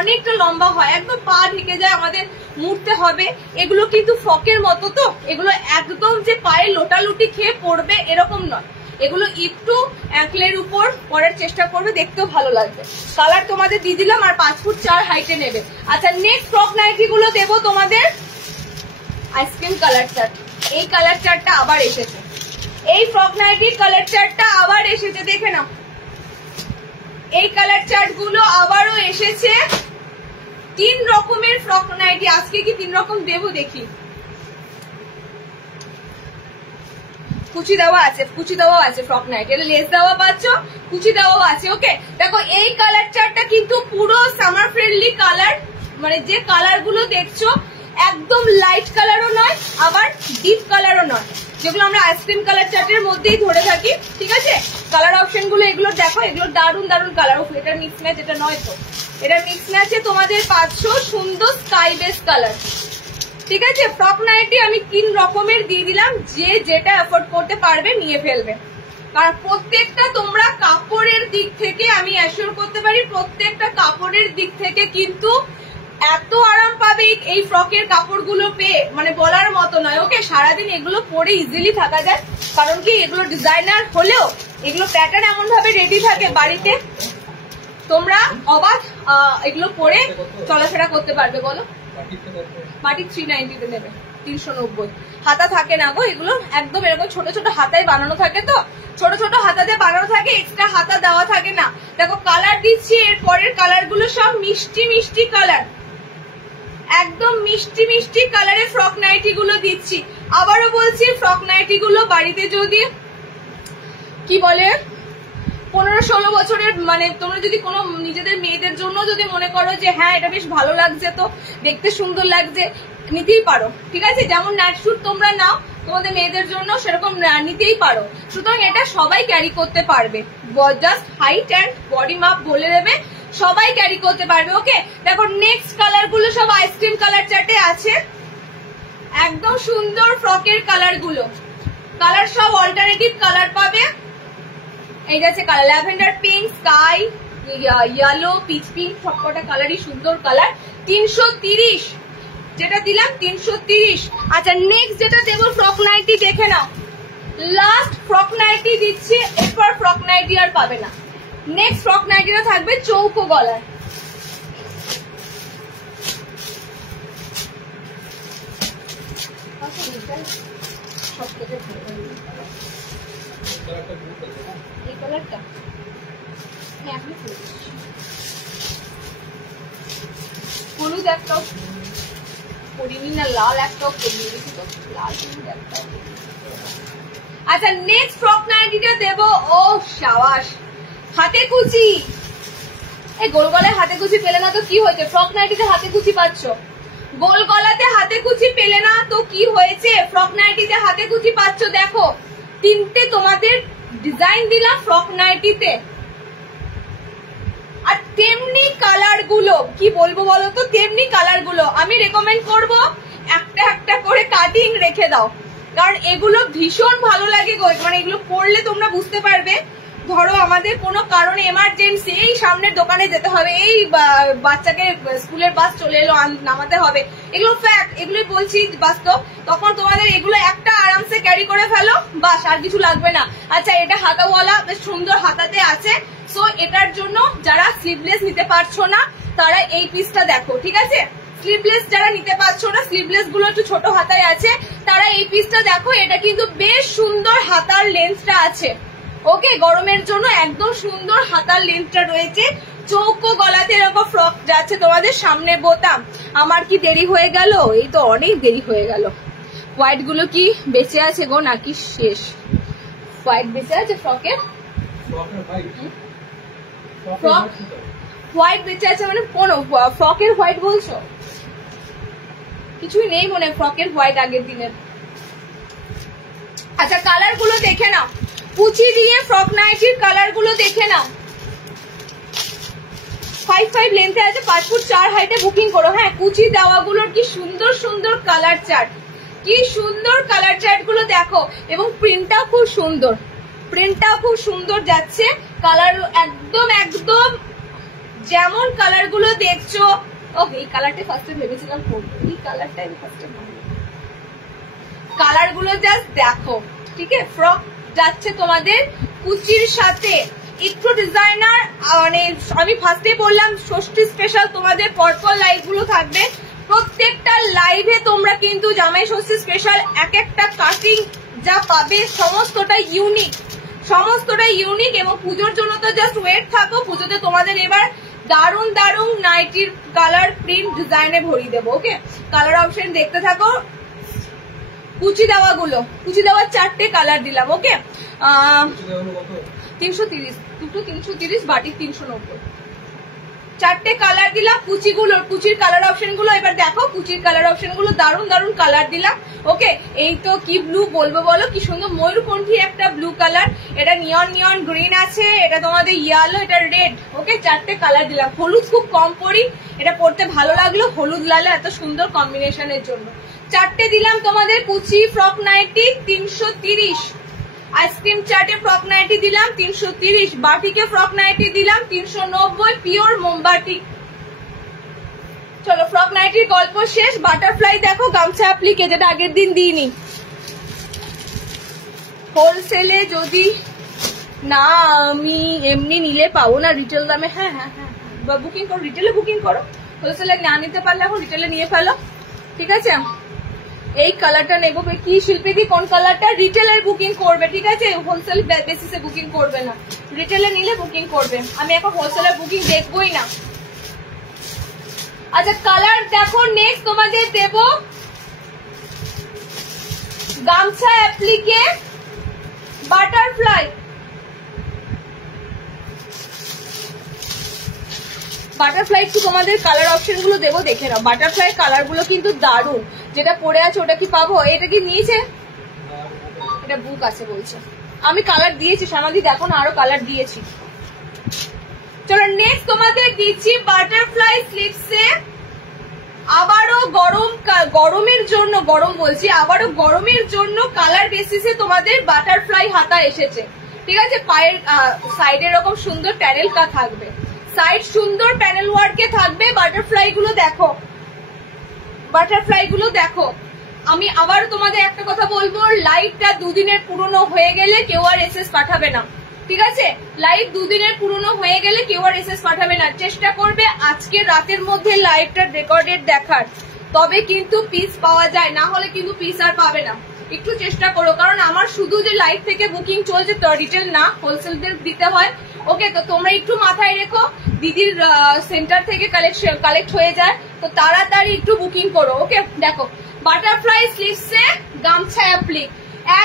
অনেকটা লম্বা হয়, একদম পা ঢেকে যায়, আমাদের মুড়তে হবে। এগুলো কিন্তু ফ্রকের মতো, তো এগুলো একদম যে পায়ে লোটালুটি খেয়ে পড়বে এরকম নয়। এগুলো একটু অ্যাঙ্কলের উপর পরার চেষ্টা করবে, দেখতেও ভালো লাগবে। কালার তোমাদের দিয়ে দিলাম, আর 5 ফুট 4 হাইটে নেবে। আচ্ছা, নেক্সট ফ্রক নাইটি গুলো দেবো তোমাদের আইসক্রিম কালার চার্ট। এই কালার চার্টটা আবার এসেছে, এই ফ্রক নাইটির কালার চার্টটা আবার এসেছে, দেখে নাও। এই কালার চার্ট গুলো আবারও এসেছে। 3 রকমের ফ্রক নাইটি। আজকে কি 3 রকম দেবো দেখি। কুচি দেওয়া আছে, কুচি দেওয়া আছে ফ্রক নাইটি, এটা লেস দেওয়া পাচ্ছ, কুচি দেওয়া আছে। ওকে, দেখো এই কালার চার্টটা কিন্তু পুরো সামার ফ্রেন্ডলি কালার, মানে যে কালার গুলো দেখছো একদম লাইট কালারও নয় আবার ডিপ কালারও নয়, যেগুলো আমরা আইসক্রিম কালার চার্টের মধ্যেই ধরে থাকি। ঠিক আছে, কালার অপশন গুলো এগুলো দেখো, এগুলো দারুন দারুন কালার। এটা মিক্স ম্যাচ, এটা নয় তো, এটা মিক্স ম্যাচে তোমাদের 500 সুন্দর স্কাই বেস কালার। ঠিক আছে, ফ্রক নাইটি আমি 3 রকমের দিয়ে দিলাম, যে যেটা এফোর্ড করতে পারবে নিয়ে ফেলবে। কারণ প্রত্যেকটা তোমরা কাপড়ের দিক থেকে আমি অ্যাসিওর করতে পারি, প্রত্যেকটা কাপড়ের দিক থেকে কিন্তু এত আরাম পাবে এই ফ্রকের কাপড়গুলো পেয়ে, মানে বলার মতো নয়। ওকে, সারাদিন এগুলো পরে ইজিলি থাকা যায়, কারণ কি এগুলো ডিজাইনার হলেও এগুলো প্যাটার্ন এমন ভাবে রেডি থাকে বাড়িতে, তোমরা অবাক এগুলো পরে চলাফেরা করতে পারবে। বলো, মাটি 390 নেবে, 390। হাতা থাকে না গো, এগুলো একদম এরকম ছোট ছোট হাতায় বানানো থাকে, তো ছোট ছোট হাতাতে বানানো থাকে, এক্সট্রা হাতা দেওয়া থাকে না। দেখো কালার দিচ্ছি, এর পরের কালার গুলো সব মিষ্টি মিষ্টি কালার, একদম মিষ্টি মিষ্টি কালারের ফ্রক নাইটি গুলো দিচ্ছি। আবারও বলছি, ফ্রক নাইটি গুলো বাড়িতে যদি কি বলে 15-16 বছরের, মানে তোমরা যদি কোনো নিজেদের মেয়েদের জন্য যদি মনে করো যে হ্যাঁ এটা বেশ ভালো লাগছে, তো দেখতে সুন্দর লাগছে, নিতেই পারো। ঠিক আছে, যেমন নাইট স্যুট তোমরা নাও তোমাদের মেয়েদের জন্য, সেরকম নিতেই পারো। সুতরাং এটা সবাই ক্যারি করতে পারবে, জাস্ট হাইট অ্যান্ড বডি মাপ বলে দেবে, সবাই ক্যারি করতে পারবে। ওকে, দেখো নেক্সট কালার গুলো সব আইসক্রিম কালার চার্টে আছে, একদম সুন্দর ফ্রকের কালার গুলো, কালার সব অল্টারনেটিভ কালার পাবে। এই যাচ্ছে colour lavender pink, sky, yellow, pitch pink, সবকটা কালারই সুন্দর কালার। 330 যেটা দিলাম 330। আচ্ছা, নেক্সট যেটা দেবো ফ্রক নাইটি দেখে নাও, লাস্ট ফ্রক নাইটি দিচ্ছি, এরপর ফ্রক নাইটি আর পাবে না। নেক্সট ফ্রক নাইটিটা থাকবে চৌকো গলায়। এই কালারটা হলুদ একটাও করিনি না, লাল একটাও করিনি, লাল হলুদ একটাও। আচ্ছা, নেক্সট ফ্রক নাইটিটা দেবো, ও সাবাস, হাতে কুচি। এই গোল গলায় হাতে কুচি পেলে না তো কি হয়েছে, ফ্রক নাইটিতে হাতে কুচি পাচ্ছ। গোল গলাতে হাতে কুচি পেলে না তো কি হয়েছে, ফ্রক নাইটিতে হাতে কুচি পাচ্ছ। দেখো 3টে তোমাদের ডিজাইন দিলাম ফ্রক নাইটিতে, আর তেমনি কালার গুলো কি বলবো বলো তো, তেমনি কালার গুলো আমি রেকমেন্ড করবো একটা একটা করে কাটিং রেখে দাও, কারণ এগুলো ভীষণ ভালো লাগে গো। মানে এগুলো পরলে তোমরা বুঝতে পারবে, ধরো আমাদের কোনো কারণে এমার্জেন্সি এই সামনের দোকানে যেতে হবে, এই বাচ্চাকে স্কুলের বাস চলে এলো, নামাতে হবে, এগুলো ফ্যাক্ট, এগুলোই বলছি বাস্তব, তখন তোমাদের এগুলো একটা আরামসে ক্যারি করে ফেলো, বাস আর কিছু লাগবে না। আচ্ছা, এটা হাতাওয়ালা, বেশ সুন্দর হাতাতে আছে, সো এটার জন্য যারা স্লিভলেস নিতে পারছো না তারা এই পিসটা দেখো। ঠিক আছে, স্লিভলেস যারা নিতে পারছো না, স্লিভলেস গুলো একটু ছোট হাতায় আছে, তারা এই পিসটা দেখো, এটা কিন্তু বেশ সুন্দর হাতার লেন্থটা আছে। ওকে, গরমের জন্য একদম সুন্দর হাতার লেন্থটা রয়েছে, চৌকো গলাতে এরকম ফ্রক যাচ্ছে তোমাদের, সামনে বোতাম। আমার কি দেরি হয়ে গেল, এই তো অনেক দেরি হয়ে গেল। হোয়াইট গুলো কি বেঁচে আছে গো নাকি শেষ? হোয়াইট বেঁচে আছে ফ্রকের, ফ্রক হোয়াইট বেঁচে আছে মানে কোন ফ্রকের হোয়াইট বলছো? কিছুই নেই মনে ফ্রকের হোয়াইট আগের দিনের। আচ্ছা, কালার গুলো দেখে নাও, কুচি দিয়ে ফ্রক নাইটির কালার গুলো দেখে নাও। 5'5" লেন্থে আছে, 5 ফুট 4 হাইটে বুকিং করো। হ্যাঁ, কুচি দেওয়া গুলোর কি সুন্দর সুন্দর কালার চার্ট, কি সুন্দর কালার চার্ট গুলো দেখো, এবং প্রিন্টটাও খুব সুন্দর, প্রিন্টটাও খুব সুন্দর যাচ্ছে, কালার একদম একদম যেমন কালার গুলো দেখছো। ও, এই কালারটা ফার্স্টে ভেবেছিলাম পরবো, এই কালারটা আমি ফার্স্টে ভাবলাম। কালার গুলো জাস্ট দেখো। ঠিক আছে, ফ্রক যাচ্ছে তোমাদের কুচির সাথে, একটু ডিজাইনার, মানে আমি ফার্স্টে বললাম ষষ্ঠী স্পেশাল তোমাদের পরপর লাইভ গুলো থাকবে, প্রত্যেকটা লাইভে তোমরা কিন্তু জামাই ষষ্ঠী স্পেশাল এক একটা কাটিং যা পাবে সমস্তটাই ইউনিক, সমস্তটাই ইউনিক। এবং পুজোর জন্য তো জাস্ট ওয়েট থাকো, পুজোতে তোমাদের এবার দারুন দারুন নাইটির কালার প্রিন্ট ডিজাইনে ভরিয়ে দেবো। ওকে, কালার অপশন দেখতে থাকো। কুচি দেওয়া গুলো, কুচি দেওয়ার 4টে কালার দিলাম। ওকে, 330, দুটো 330, বাটিক 390। চারটে কালার দিলাম কুচির কালার অপশন গুলো। এবার দেখো কুচির কালার অপশন গুলো দারুন দারুন কালার দিলাম। ওকে, এই তো কি ব্লু বলবো বলো, কি সুন্দর ময়ূরকণ্ঠী একটা ব্লু কালার। এটা নিয়ন গ্রিন আছে, এটা তোমাদের ইয়েলো, এটা রেড। ওকে, চারটে কালার দিলাম। হলুদ খুব কম পরি, এটা পড়তে ভালো লাগলো হলুদ লালে এত সুন্দর কম্বিনেশনের জন্য। চারটে দিলাম তোমাদের কুচি ফ্রক নাইটি 330। আইসক্রিম চাটে ফ্রক নাইটি দিলাম 330। বাটিকে ফ্রক নাইটি দিলাম 390 পিওর মোমবাটি। চলো ফ্রক নাইটির গল্প শেষ। বাটারফ্লাই দেখো গামছা অ্যাপ্লিকে, যেটা আগের দিন দিইনি। হোলসেলে যদি না আমি এমনি নিলে পাবো না রিটেল দামে। হ্যাঁ হ্যাঁ হ্যাঁ, বুকিং করো, রিটেলে বুকিং করো। হোলসেলে না নিতে পারলে এখন রিটেলে নিয়ে ফেলো, ঠিক আছে। এই কালারটা নেবো কি শিল্পীদি, কোন কালারটা? রিটেলের বুকিং করবে, ঠিক আছে, হোলসেল বেসিসে বুকিং করবে না, রিটেলে নিলে বুকিং করবে। আমি এখন হোলসেলের বুকিং দেখবোই না। আচ্ছা কালার দেখো, নেক্সট তোমাদের দেব গামছা অ্যাপ্লিকে বাটারফ্লাই। বাটারফ্লাই একটু তোমাদের কালার অপশন গুলো দেবো, দেখে নাও। বাটারফ্লাই কালার গুলো কিন্তু দারুণ। যেটা পরে আছে ওটা কি পাবো? এটা কি নিয়েছে? এটা বুক আছে বলছে। আমি কালার দিয়েছি সামাদি, দেখো না আরো কালার দিয়েছি। চলো নেক্সট তোমাদের দিচ্ছি বাটারফ্লাই স্লিভসে। আবারও গরমের জন্য, গরম বলছি, আবারও গরমের জন্য কালার বেসিসে তোমাদের বাটারফ্লাই হাতা এসেছে, ঠিক আছে। পায়ের সাইডে এরকম সুন্দর প্যানেল কা থাকবে, সাইড সুন্দর প্যানেল ওয়ার্কে থাকবে। বাটারফ্লাই গুলো দেখো, বাটারফ্লাই গুলো দেখো। আমি আবার তোমাদের একটা কথা বলবো, লাইভটা দুদিনের পুরনো হয়ে গেলে কেউ আর এসএস পাঠাবে না, ঠিক আছে। লাইভ দুদিনের পুরনো হয়ে গেলে কেউ আর এসএস পাঠাবে না। চেষ্টা করবে আজকে রাতের মধ্যে লাইভটা রেকর্ডেড দেখার, তবে কিন্তু পিস পাওয়া যায়, না হলে কিন্তু পিস আর পাবে না। একটু চেষ্টা করো, কারণ আমার শুধু যে লাইভ থেকে বুকিং চলছে রিটেল না, হোলসেলদের দিতে হয়। ওকে, তো তোমরা একটু মাথায় রেখো, দিদির সেন্টার থেকে কালেক্ট হয়ে যায়, তো তাড়াতাড়ি একটু বুকিং করো। ওকে, দেখো বাটারফ্লাই স্লিভসে গামছা অ্যাপ্লিক,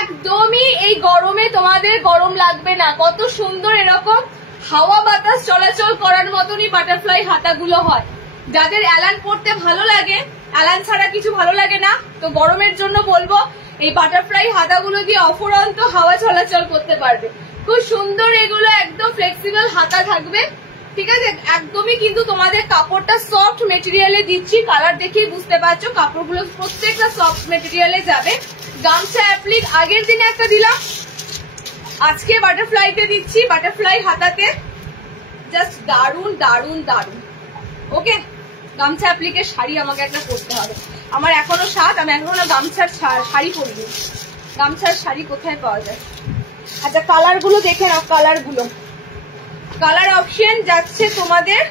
একদমই এই গরমে তোমাদের গরম লাগবে না। কত সুন্দর এরকম হাওয়া বাতাস চলাচল করার মতনই বাটারফ্লাই হাতাগুলো হয়। যাদের অ্যালান পড়তে ভালো লাগে, অ্যালান ছাড়া কিছু ভালো লাগে না, তো গরমের জন্য বলবো এই বাটারফ্লাই হাতাগুলো দিয়ে অফুরন্ত হাওয়া চলাচল করতে পারবে। খুব সুন্দর এগুলো, একদম ফ্লেক্সিবল হাতা থাকবে, ঠিক আছে। একদমই কিন্তু তোমাদের কাপড়টা সফট মেটেরিয়ালে দিচ্ছি, কালার দেখেই বুঝতে পারছো কাপড়গুলো প্রত্যেকটা সফট মেটেরিয়ালে যাবে। গামছা অ্যাপ্লিক আগের দিনে একটা দিলাম, আজকে বাটারফ্লাইতে দিচ্ছি, বাটারফ্লাই হাতাতে জাস্ট দারুন দারুন দারুন। ওকে, গামছা অ্যাপ্লিকের শাড়ি আমাকে একটা পরতে হবে, আমার এখনো সাত, আমি এখনো গামছার শাড়ি পরিনি। গামছার শাড়ি কোথায় পাওয়া যায়? আচ্ছা কালার গুলো দেখে নাও, কালার গুলো, কালার অপশন যাচ্ছে তোমাদের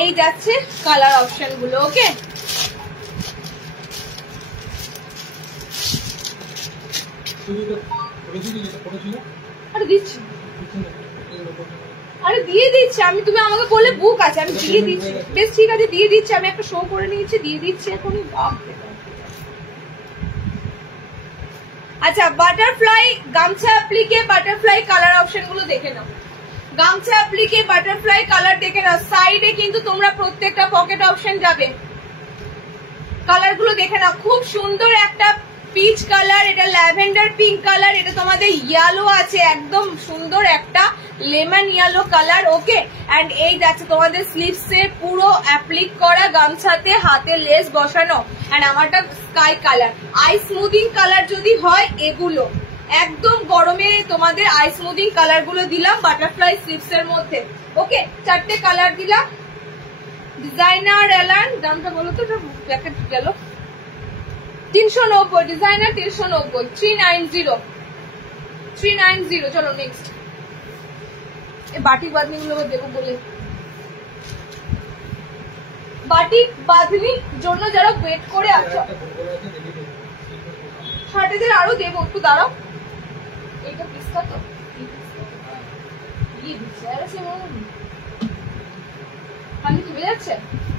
এই যাচ্ছে কালার অপশন গুলো। ওকে, আরে দিচ্ছি, আরে দিয়ে দিচ্ছি আমি, তুমি আমাকে বললে বুক আছে, আমি দিয়ে দিচ্ছি। বেশ ঠিক আছে, দিয়ে দিচ্ছি, আমি একটা শো করে নিয়েছি, দিয়ে দিচ্ছি এখনই। আচ্ছা বাটারফ্লাই গামছা অ্যাপ্লিকে বাটারফ্লাই কালার অপশন গুলো দেখে নাও। গামছা অ্যাপ্লিকে বাটারফ্লাই কালার দেখে নাও। সাইডে কিন্তু তোমরা প্রত্যেকটা পকেট অপশন যাবে, কালার গুলো দেখে নাও। খুব সুন্দর একটা পিচ কালার, এটা ল্যাভেন্ডার পিঙ্ক কালার, এটা তোমাদের ইয়েলো আছে, একদম সুন্দর একটা lemon yellow colour. Okay, and এই যাচ্ছে তোমাদের স্লিভসে পুরো অ্যাপ্লিক করা, গামছাতে হাতে লেস বসানো, এন্ড আমারটা sky colour. I smoothing colour যদি হয় এগুলো, একদম গরমে তোমাদের আই স্মুদিং কালার গুলো দিলাম বাটারফ্লাই স্লিভস এর মধ্যে। ওকে, চারটে কালার দিলাম। ডিজাইনার এলান, দামটা বলো তো, প্যাকেট গেল 390, ডিজাইনার 390, 390। চলো নেক্সট, এই বাটিক বাঁধনি গুলো দেবো বলে, বাটিক বাঁধনির জন্য যারা ওয়েট করে আছো, শার্টেদের আরো দেবো, একটু দাঁড়াও। এইটা পিস্তা তো আমি তুলে যাচ্ছে,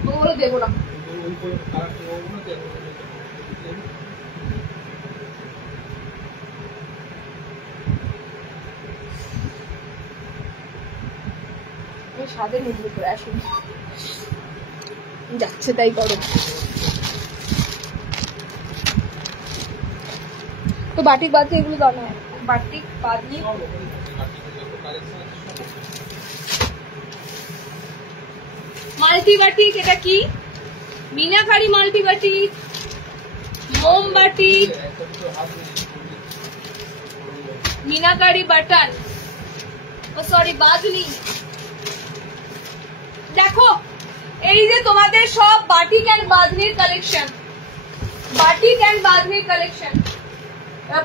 ওগুলো দেবো না। স্বাদে নুডল করে আসুন, যাচ্ছে তাই করো। তো বাটিক বাদনি এগুলো দাও না, বাটিক বাদনি মাল্টিবাটিক। এটা কি? মিনাকারি মাল্টিবাটিক, মোমবাটিক, মিনাকারি বাটন, ও সরি বাদনি। দেখো এই যে তোমাদের সব বাটিক এন্ড বাদনির কালেকশন, বাটিক এন্ড বাদনির কালেকশন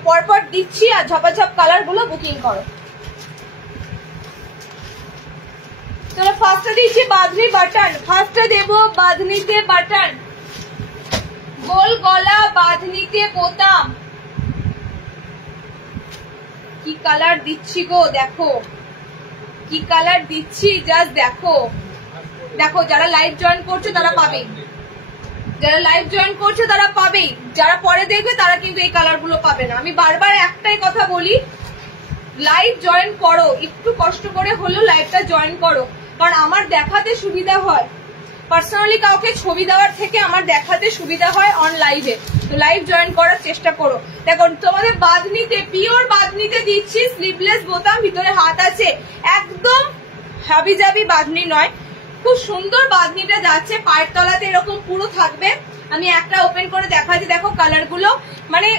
পরপর দিচ্ছি, আর ঝপাঝপ কালার গুলো বুকিং করো। চলো ফার্স্টে দিচ্ছি বাদনি বাটন, ফার্স্টে দেবো বাদনিতে বাটন, গোল গলা বাদনিতে বোতাম। কি কালার দিচ্ছি গো, দেখো কি কালার দিচ্ছি, জাস্ট দেখো। দেখো যারা লাইভ জয়েন করছো তারা পাবেই, যারা লাইভ জয়েন করছো তারা পাবেই, যারা পরে দেখবে তারা কিন্তু এই কালার গুলো পাবে না। আমি বারবার একটাই কথা বলি, লাইভ জয়েন করো, একটু কষ্ট করে হলেও লাইভটা জয়েন করো, কারণ আমার দেখাতে সুবিধা হয়। পার্সোনালি কাউকে ছবি দেওয়ার থেকে আমার দেখাতে সুবিধা হয় অন লাইভে। তো লাইভ জয়েন করার চেষ্টা করো। দেখো তোমাদের বাদনিতে, পিওর বাদনিতে দিচ্ছি, স্লিভলেস বোতাম, ভিতরে হাত আছে, একদম হাবিজাবি বাদনি নয়, খুব সুন্দর বাদনিটা যাচ্ছে। পায়ের তলাতে এরকম পুরো থাকবে। আমি একটা ওপেন করে দেখাচ্ছি, দেখো কালার গুলো, মানে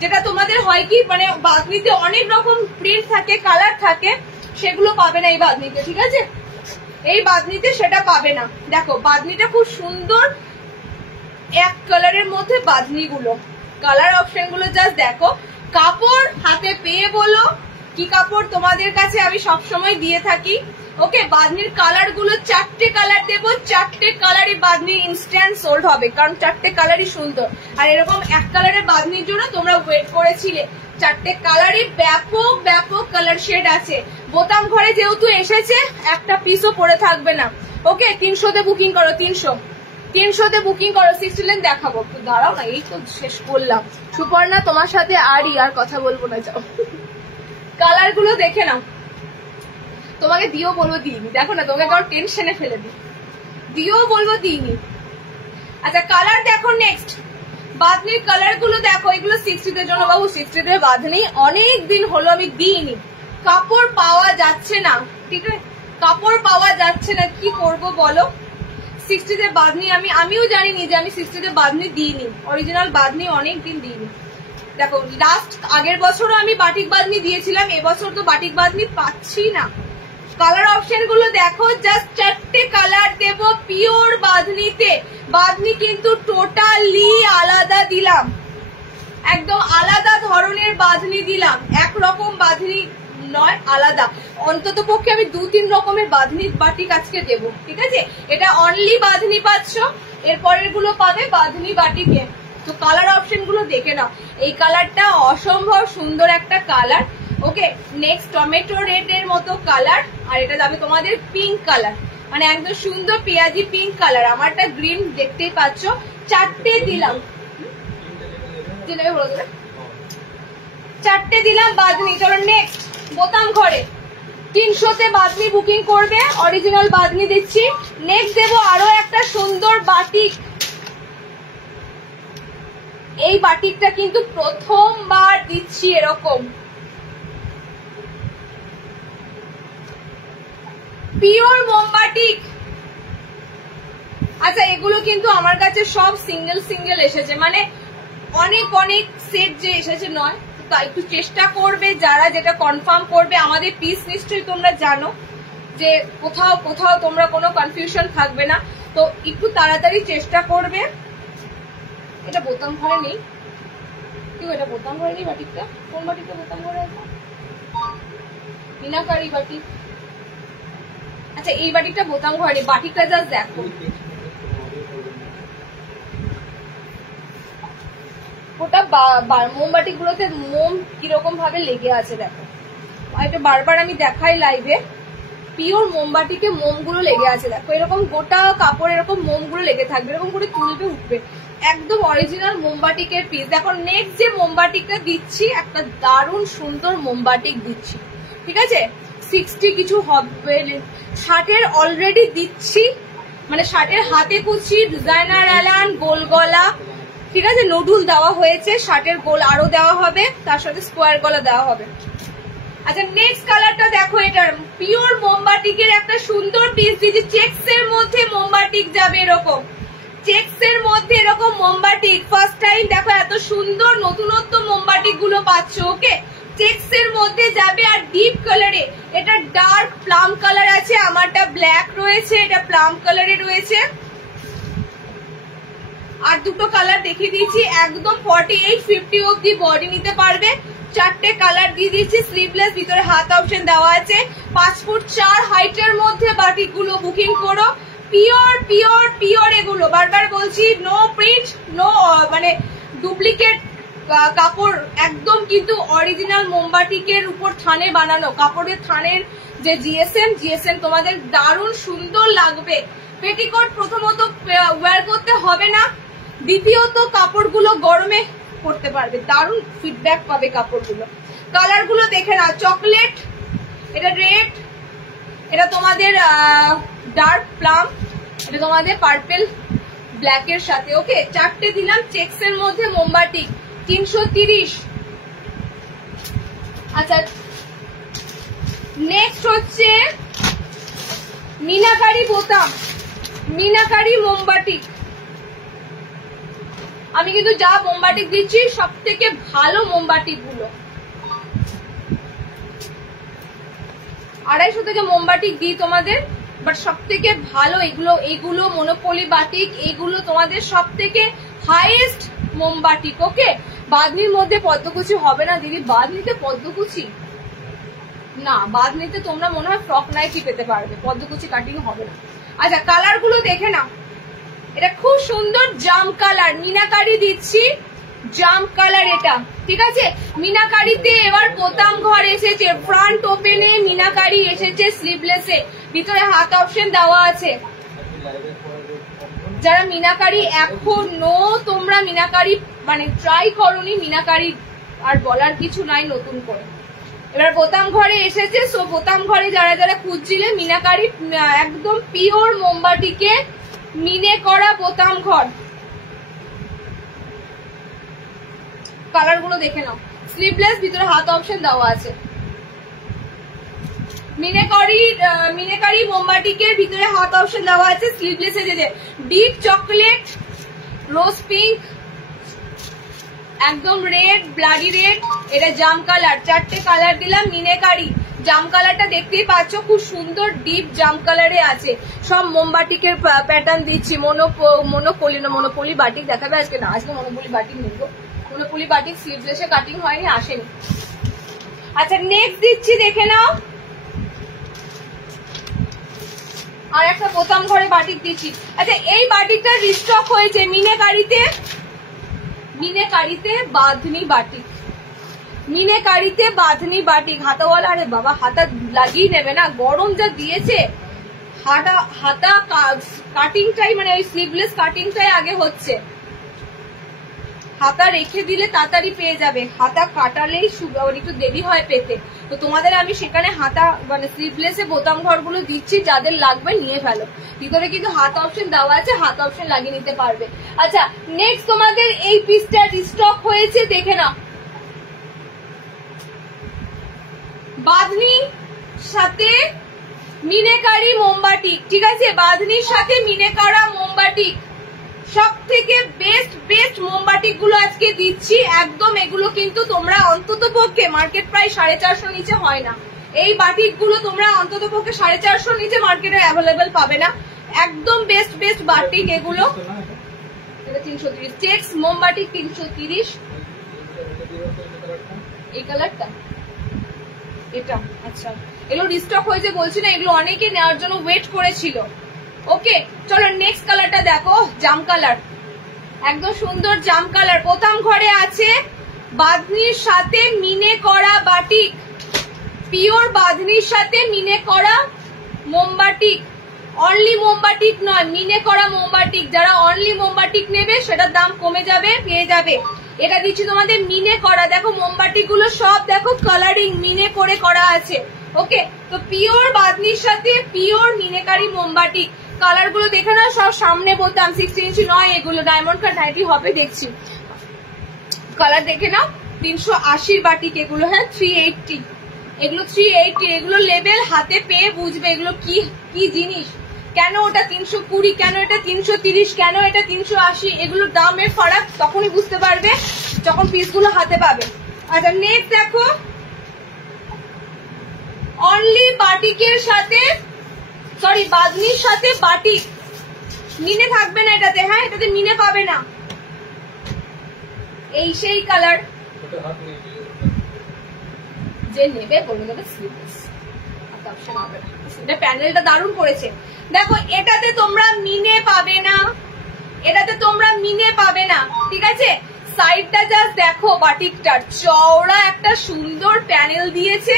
যেটা তোমাদের হয় কি, মানে বাদনিতে অনেক রকম প্রিন্ট থাকে, কালার থাকে, সেগুলো পাবে না এই বাদনিতে, ঠিক আছে? এই বাদনিতে সেটা পাবে না। দেখো বাদনিটা খুব সুন্দর, এক কালারের মধ্যে বাদনি গুলো, কালার অপশন গুলো জাস্ট দেখো। কাপড় হাতে পেয়ে বলো কি কাপড় তোমাদের কাছে আমি সবসময় দিয়ে থাকি। ওকে, বাদনির কালার গুলো 4টে কালার দেবো, 4টে কালারই বাদনি ইনস্ট্যান্ট সোল্ড হবে, কারণ 4টে কালারই সুন্দর। আর এরকম এক কালারের বাদনির জন্য তোমরা ওয়েট করেছিলে, 4টে কালারই ব্যাপক ব্যাপক কালার শেড আছে। বোতাম ঘরে যেহেতু এসেছে, একটা পিসও পরে থাকবে না। ওকে, 300তে বুকিং করো, 300তে বুকিং করো। 60 লেন দেখাবো, একটু দাঁড়াও না, এই তো শেষ করলাম। সুপর্ণা তোমার সাথে আর কথা বলবো না, যাও। কালার গুলো দেখে নাও, তোমাকে দিও বলবো দিইনি, দেখো না তোমাকে কারণ টেনশনে ফেলে দিও বলবো দিইনি। আচ্ছা কালার দেখো, নেক্সট বাদনির কালার গুলো দেখো, এগুলো 60 জন্য বাবু, 60 বাদনি অনেক দিন হলো আমি দিইনি, কাপড় পাওয়া যাচ্ছে না, ঠিক আছে? কাপড় পাওয়া যাচ্ছে না, কি করব বলো? 60 বাদনি আমিও জানিনি যে আমি 60 বাদনি দিইনি, অরিজিনাল বাদনি অনেক দিন দিইনি। দেখো লাস্ট আগের বছরও আমি বাটিক বাদনি দিয়েছিলাম, এবছর তো বাটিক বাদনি পাচ্ছি না। কালার অপশন গুলো দেখো, জাস্ট 4টে কালার দেব পিওর বাদনিতে। বাদনি কিন্তু টোটালি আলাদা দিলাম, একদম আলাদা ধরনের বাদনি দিলাম, একরকম বাদনি নয়, আলাদা। অন্তত পক্ষে আমি 2-3 রকমের বাদনি বাটিক আজকে দেব, ঠিক আছে? এটা অনলি বাদনি পাচ্ছ, এরপরের গুলো পাবে বাদনি বাটিকে। তো কালার অপশন গুলো দেখে নাও, এই কালারটা অসম্ভব সুন্দর একটা কালার। ওকে, নেক্সট টমেটো রেড এর মতো কালার, আর এটা যাবে তোমাদের পিঙ্ক কালার, মানে একদম সুন্দর পেঁয়াজি পিঙ্ক কালার। আমারটা গ্রিন দেখতেই পাচ্ছ, 4টে দিলাম, 4টে দিলাম বাদনি। চলো নেক্সট বোতাম ঘরে, 300তে বাদনি বুকিং করবে, অরিজিনাল বাদনি দিচ্ছি। নেক্সট দেবো আরো একটা সুন্দর বাটিক, এই বাটিকটা কিন্তু প্রথমবার দিচ্ছি এরকম, পিওর মোমবাটিক। আচ্ছা এগুলো কিন্তু আমার কাছে সব সিঙ্গেল সিঙ্গেল এসেছে, মানে অনেক অনেক সেট যে এসেছে নয়। তাই একটু চেষ্টা করবে, যারা যেটা কনফার্ম করবে। আমাদের পিস নিশ্চয়ই তোমরা জানো যে কোথাও কোথাও তোমরা কোনো কনফিউশন থাকবে না, তো একটু তাড়াতাড়ি চেষ্টা করবে। এটা বোতাম ঘরে নেই, কেউ এটা বোতাম ঘরে নেই বাটিকটা, কোন বাটিকটা বোতাম ঘরে আছে? মিনাকারি বাটিক। আচ্ছা এই বাটিকটা বোতাম ঘরে, বাটিকটা জাস্ট দেখো, ওটা মোমবাটি গুলোতে মোম কিরকম ভাবে লেগে আছে দেখো। এটা বারবার আমি দেখাই লাইভে, পিওর মোমবাটিকে মোম গুলো লেগে আছে দেখো, এরকম গোটা কাপড় এরকম মোম গুলো লেগে থাকবে, এরকম করে তুলবে উঠবে, একদম অরিজিনাল মোমবাটিকের পিস। দেখো নেক্সট যে মোমবাটিকটা দিচ্ছি, একটা দারুণ সুন্দর মোমবাটিক দিচ্ছি, ঠিক আছে? 60 কিছু হবে, 60-এর অলরেডি দিচ্ছি, মানে 60-এর হাতে কুচি, ডিজাইনার এলান, গোল গলা, ঠিক আছে, নডুল দেওয়া হয়েছে, 60-এর গোল আরো দেওয়া হবে, তার সাথে স্কোয়ার গলা দেওয়া হবে। আচ্ছা নেক্সট কালারটা দেখো, এটার পিওর মোমবাটিকের একটা সুন্দর পিস দিয়েছি, চেক্স এর মধ্যে মোমবাটিক যাবে, এরকম চেক্স এর মধ্যে এরকম মোমবাটিক ফার্স্ট টাইম দেখো, এত সুন্দর নতুনত্ব মোমবাটিক গুলো পাচ্ছ। ওকে, চেক্স এর মধ্যে যাবে আর ডিপ কালারে, এটা ডার্ক প্লাম কালার আছে, আমারটা ব্ল্যাক রয়েছে, এটা প্লাম কালারে রয়েছে। আর দুটো কালার দেখিয়ে দিয়েছি, একদম 48-50 অব্দি বডি নিতে পারবে। 4টে কালার দিয়ে দিচ্ছি, স্লিভলেস, ভিতরে হাত অপশন দেওয়া আছে। 5 ফুট 4 হাইটের মধ্যে বাটিক গুলো বুকিং করো, পিওর পিওর পিওর এগুলো, বারবার বলছি, নো প্রিন্ট, নো মানে ডুপ্লিকেট কাপড়, একদম কিন্তু অরিজিনাল মোমবাটিকের উপর থানে বানানো, কাপড়ের থানের যে জিএসএম তোমাদের দারুণ সুন্দর লাগবে। পেটিকোট প্রথমত ওয়্যার করতে হবে না, দ্বিতীয়ত কাপড়গুলো গরমে পরতে পারবে, দারুণ ফিডব্যাক পাবে কাপড়গুলো। কালারগুলো দেখে নাও, চকলেট, এটা রেড, এটা তোমাদের ডার্ক প্লাম, এটা তোমাদের পার্পল ব্ল্যাকের সাথে। ওকে, 4টে দিলাম, চেক্স এর মধ্যে মোমবাটিক 330। আচ্ছা নেক্সট হচ্ছে মিনাকারি বোতাম, মিনাকারি মোমবাটিক। আমি কিন্তু যা মোমবাটিক দিচ্ছি সব থেকে ভালো মোমবাটিক গুলো, 250 থেকে মোমবাটিক দিই তোমাদের, বাট সব থেকে ভালো এগুলো, এগুলো মনোপলি বাটিক, এগুলো তোমাদের সব থেকে হাইয়েস্ট মোমবাটিক। ওকে, বাঁধনির মধ্যে পদ্মকুচি হবে না দিদি, বাঁধনিতে পদ্মকুচি না, বাঁধনিতে তোমরা মনে হয় ফ্রক নাইটি পেতে পারবে, পদ্মকুচি কাটিং হবে না। আচ্ছা কালার গুলো দেখে নাও, এটা খুব সুন্দর জাম কালার, মিনাকারি দিচ্ছি, জাম কালার এটা, ঠিক আছে। মিনাকারিতে এবার বোতাম ঘর এসেছে, ফ্রন্ট ওপেনে মিনাকারি এসেছে, স্লিভলেসে, ভিতরে হাত অপশন দেওয়া আছে। যারা মিনাকারি এখনো তোমরা মিনাকারি মানে ট্রাই করোনি, মিনাকারি আর বলার কিছু নাই নতুন করে, এবার বোতাম ঘরে এসেছে। সো বোতাম ঘরে যারা যারা খুঁজছিলে মিনাকারি, একদম পিওর মোমবাটিকে মিনে করা বোতাম ঘর। কালার গুলো দেখে নাও, স্লিভলেস, ভিতরে হাত অপশন দেওয়া আছে। মিনেকারি মোমবাটিকের ভিতরে হাত অপশন দেওয়া আছে, স্লিভলেস এসেছে, ডিপ চকলেট, রোজ পিঙ্ক, একদম রেড, ব্লাডি রেড, এটা জাম কালার। 4টে কালার দিলাম, মিনেকারি জাম কালারটা দেখতেই পাচ্ছ, খুব সুন্দর ডিপ জাম কালারে আছে। সব মোমবাটিকের প্যাটার্ন দিচ্ছি, মনোপলি বাটিক দেখাবে আজকে না, আজকে মনোপলি বাটিক নেব, মনোপলি বাটিক স্লিভলেসে কাটিং হয়নি, আসেনি। আচ্ছা নেক্সট দিচ্ছি, দেখে নাও, আর একটা বোতাম ঘরে বাটিক দিচ্ছি। আচ্ছা এই বাটিকটা রিস্টক হয়েছে মিনেকারিতে, মিনেকারিতে বাঁধনি বাটিক, মিনেকারিতে বাঁধনি বাটিক, হাতাওয়ালা, আরে বাবা হাতা লাগিয়ে নেবে না, গরম যা দিয়েছে, হাতা কাটিংটাই মানে ওই স্লিভলেস কাটিংটাই আগে হচ্ছে, হাতা রেখে দিলে তাড়াতাড়ি পেয়ে যাবে, হাতা কাটালেই একটু দেরি হয় পেতে। তো তোমাদের আমি সেখানে হাতা মানে স্লিভলেসে বোতাম ঘরগুলো দিচ্ছি, যাদের লাগবে নিয়ে ফেলো, ভিতরে কিন্তু হাত অপশন দেওয়া আছে, হাত অপশন লাগিয়ে নিতে পারবে। আচ্ছা নেক্সট তোমাদের এই পিসটা রিস্টক হয়েছে, দেখে নাও, বাঁধনি সাথে মিনেকারি মোমবাটিক, ঠিক আছে, বাঁধনির সাথে মিনে করা মোমবাটিক, সব থেকে বেস্ট মোমবাটিক গুলো আজকে দিচ্ছি একদম। এগুলো কিন্তু তোমরা অন্তত পক্ষে মার্কেট প্রাইস 450 নিচে হয় না, এই বাটিক গুলো তোমরা অন্তত পক্ষে 450 নিচে মার্কেটে অ্যাভেলেবেল পাবে না, একদম বেস্ট বাটিক এগুলো। 330 চেক্স মোমবাটিক 330, এই কালারটা এটা। আচ্ছা এগুলো রিস্টক হয়েছে বলছি না, এগুলো অনেকে নেওয়ার জন্য ওয়েট করেছিল। ওকে চলো নেক্সট কালারটা দেখো, জাম কালার, একদম সুন্দর জাম কালার, বোতাম ঘরে আছে, বাঁধনির সাথে মিনে করা বাটিক, পিওর বাঁধনির সাথে মিনে করা মোমবাটিক, অনলি মোমবাটিক নয়, মিনে করা মোমবাটিক। যারা অনলি মোমবাটিক নেবে সেটার দাম কমে যাবে, পেয়ে যাবে। এটা দিচ্ছি তোমাদের মিনে করা, দেখো মোমবাটিক গুলো সব দেখো কালারিং মিনে করে করা আছে। ওকে, তো পিওর বাঁধনির সাথে পিওর মিনেকারি মোমবাটি। কালার গুলো দেখে না, সব সামনে বোতাম, 60 ইঞ্চি নয় এগুলো, ডায়মন্ড কাট নাইটি হবে দেখছি। কালার দেখে নাও, 380 বাটিক এগুলো, হ্যাঁ 380, এগুলো 380, এগুলো লেবেল হাতে পেয়ে বুঝবে এগুলো কি কি জিনিস। কেন ওটা 320, কেন এটা 330, কেন এটা 380, এগুলো দামের ফারাক তখনই বুঝতে পারবে যখন পিসগুলো হাতে পাবে। আচ্ছা নেক্সট দেখো, অনলি বাটিকের সাথে, সরি বাঁধনির সাথে বাটিক, মিনে থাকবে না এটাতে, হ্যাঁ এটাতে মিনে পাবে না। এই সেই কালার, যে নেবে বলে দেবে স্লিভলেস, অপশন হবে না। এটা প্যানেলটা দারুণ করেছে, দেখো এটাতে তোমরা মিনে পাবে না, এটাতে তোমরা মিনে পাবে না, ঠিক আছে। সাইডটা জাস্ট দেখো, বাটিকটার চওড়া একটা সুন্দর প্যানেল দিয়েছে,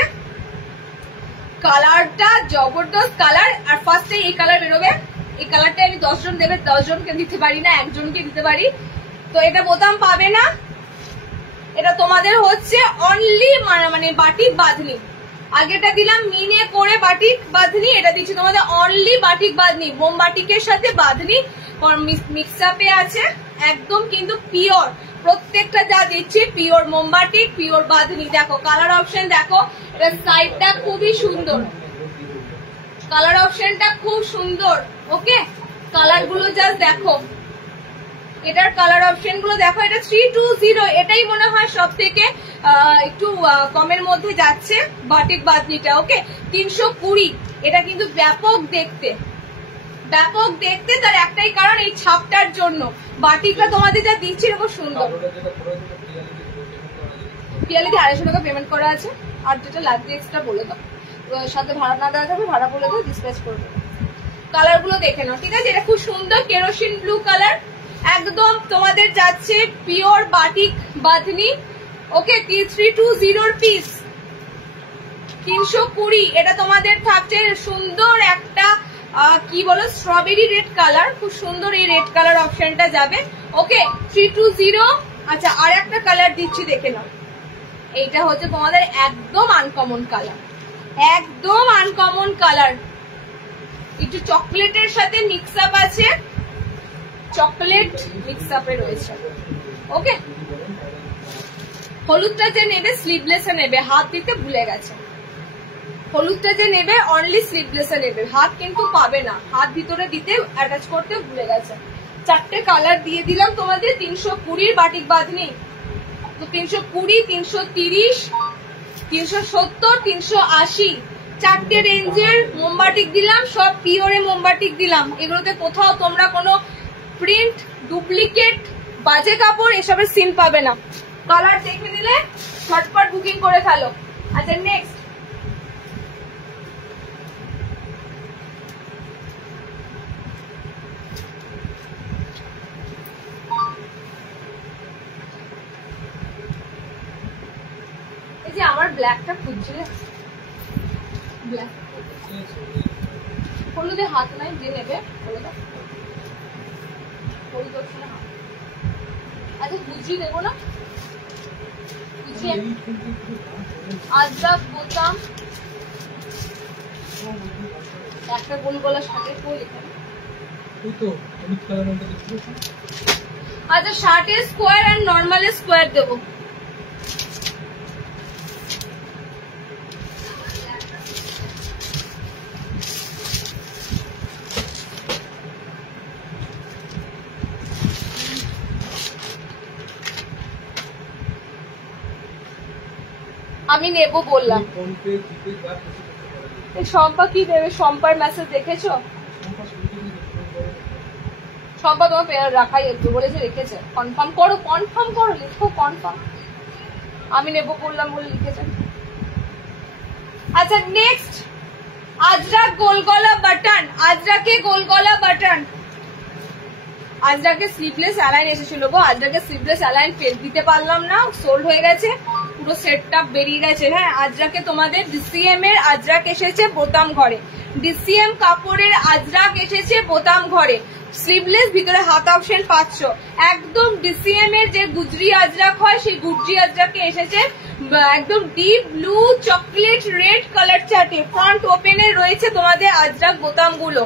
কালারটা জবরদস্ত কালার। আর ফার্স্টে এই কালার বেরোবে, এই কালারটা আমি 10 জন দেবে, 10 জনকে দিতে পারি না, একজনকে দিতে পারি। তো এটা বোতাম পাবে না, এটা তোমাদের হচ্ছে অনলি মানে বাটিক বাঁধনি। আগেটা দিলাম মিনে করে বাটিক বাঁধনি, এটা দিচ্ছি তোমাদের অনলি বাটিক বাঁধনি, মোমবাটিকের সাথে বাঁধনি মিক্স আপে আছে, একদম কিন্তু পিওর। প্রত্যেকটা যা দিচ্ছি পিওর মোমবাটিক, পিওর বাঁধনি। দেখো কালার অপশন দেখো, এটা সাইডটা খুবই সুন্দর, কালার অপশনটা খুব সুন্দর। ওকে, কালার গুলো জাস্ট দেখো, এটার কালার অপশন গুলো দেখো, এটা 320, এটাই মনে হয় সব থেকে একটু কমের মধ্যে যাচ্ছে বাটিক বাঁধনিটা। ওকে, 320, এটা কিন্তু ব্যাপক দেখতে, ব্যাপক দেখতে, তার একটাই কারণ এই ছাপটার জন্য। বাটিকটা তোমাদের যা দিচ্ছি এরকম সুন্দর, পিয়ালিতে 250 টাকা পেমেন্ট করা আছে, আর যেটা লাগবে এক্সট্রা বলে দাও, সাথে ভাড়া না দেওয়া যাবে, ভাড়া বলে দাও, ডিসপ্যাচ করে দেবো। কালার গুলো দেখে নাও, ঠিক আছে। এটা খুব সুন্দর কেরোসিন ব্লু কালার, একদম তোমাদের যাচ্ছে পিওর বাটিক বাঁধনি। ওকে, 320 পিস, 320। এটা তোমাদের থাকছে সুন্দর একটা কি বলো, স্ট্রবেরি রেড কালার, খুব সুন্দর এই রেড কালার অপশনটা যাবে। ওকে, 320। আচ্ছা আর একটা কালার দিচ্ছি, দেখে নাও, এইটা হচ্ছে তোমাদের একদম আনকমন কালার, একদম আনকমন কালার, একটু চকলেটের সাথে মিক্স আপ আছে, চকলেট মিক্স আপে রয়েছে। ওকে, হলুদটা যে নেবে স্লিভলেসে নেবে, হাত দিতে ভুলে গেছে। হলুদটা যে নেবে অনলি স্লিভলেসে নেবে, হাত কিন্তু পাবে না, হাত ভিতরে দিতে অ্যাটাচ করতে ভুলে গেছে। 4টে কালার দিয়ে দিলাম তোমাদের, 320 বাটিক বাঁধনি। তো 320, 330, 370, 380, 4টে রেঞ্জের মোমবাটিক দিলাম, সব পিওরে মোমবাটিক দিলাম। এগুলোতে কোথাও তোমরা কোনো প্রিন্ট, ডুপ্লিকেট, বাজে কাপড় এসবের সিন পাবে না। কালার দেখে নিলে ঝটপট বুকিং করে ফেলো। আচ্ছা নেক্সট, এই যে আমার ব্ল্যাকটা খুঁজছিলে, ব্ল্যাক হলুদে হাত নাই, যে নেবে বলে দাও, হলুদ অপশনে হাত। আচ্ছা কুচি দেবো না, কুচি আজরাক বোতাম, একটা গোল গলা শার্টের কই এখানে। আচ্ছা শার্টের স্কোয়ার আর নর্মালের স্কোয়ার দেবো। আমি নেব বললাম, শম্পা কি দেবে, শম্পার মেসেজ দেখেছো? শম্পা তোমার রাখাই বলেছে, রেখেছে, কনফার্ম করো, কনফার্ম করো, লিখো কনফার্ম। আমি নেব বললাম বলে লিখেছে। আচ্ছা নেক্সট, আজরাক গোলগলা বাটন, আজরাকে গোলগলা বাটন, আজরাকে স্লিভলেস অ্যালাইন এসেছিল গো, আজরাকে স্লিভলেস অ্যালাইন ফেল দিতে পারলাম না, সোল্ড হয়ে গেছে, পুরো সেটটা বেরিয়ে গেছে। হ্যাঁ আজরাকে তোমাদের ডিসিএম এর আজরাক এসেছে বোতাম ঘরে, ডিসিএম কাপড়ের আজরাক এসেছে বোতাম ঘরে, স্লিভলেস, ভিতরে হাত অপশন পাচ্ছ। একদম ডিসিএম এর যে গুজরি আজরাক হয় সেই গুজরি আজরাকে এসেছে একদম deep blue chocolate red colour চার্টে। ফ্রন্ট ওপেনে রয়েছে তোমাদের আজরাক বোতাম গুলো।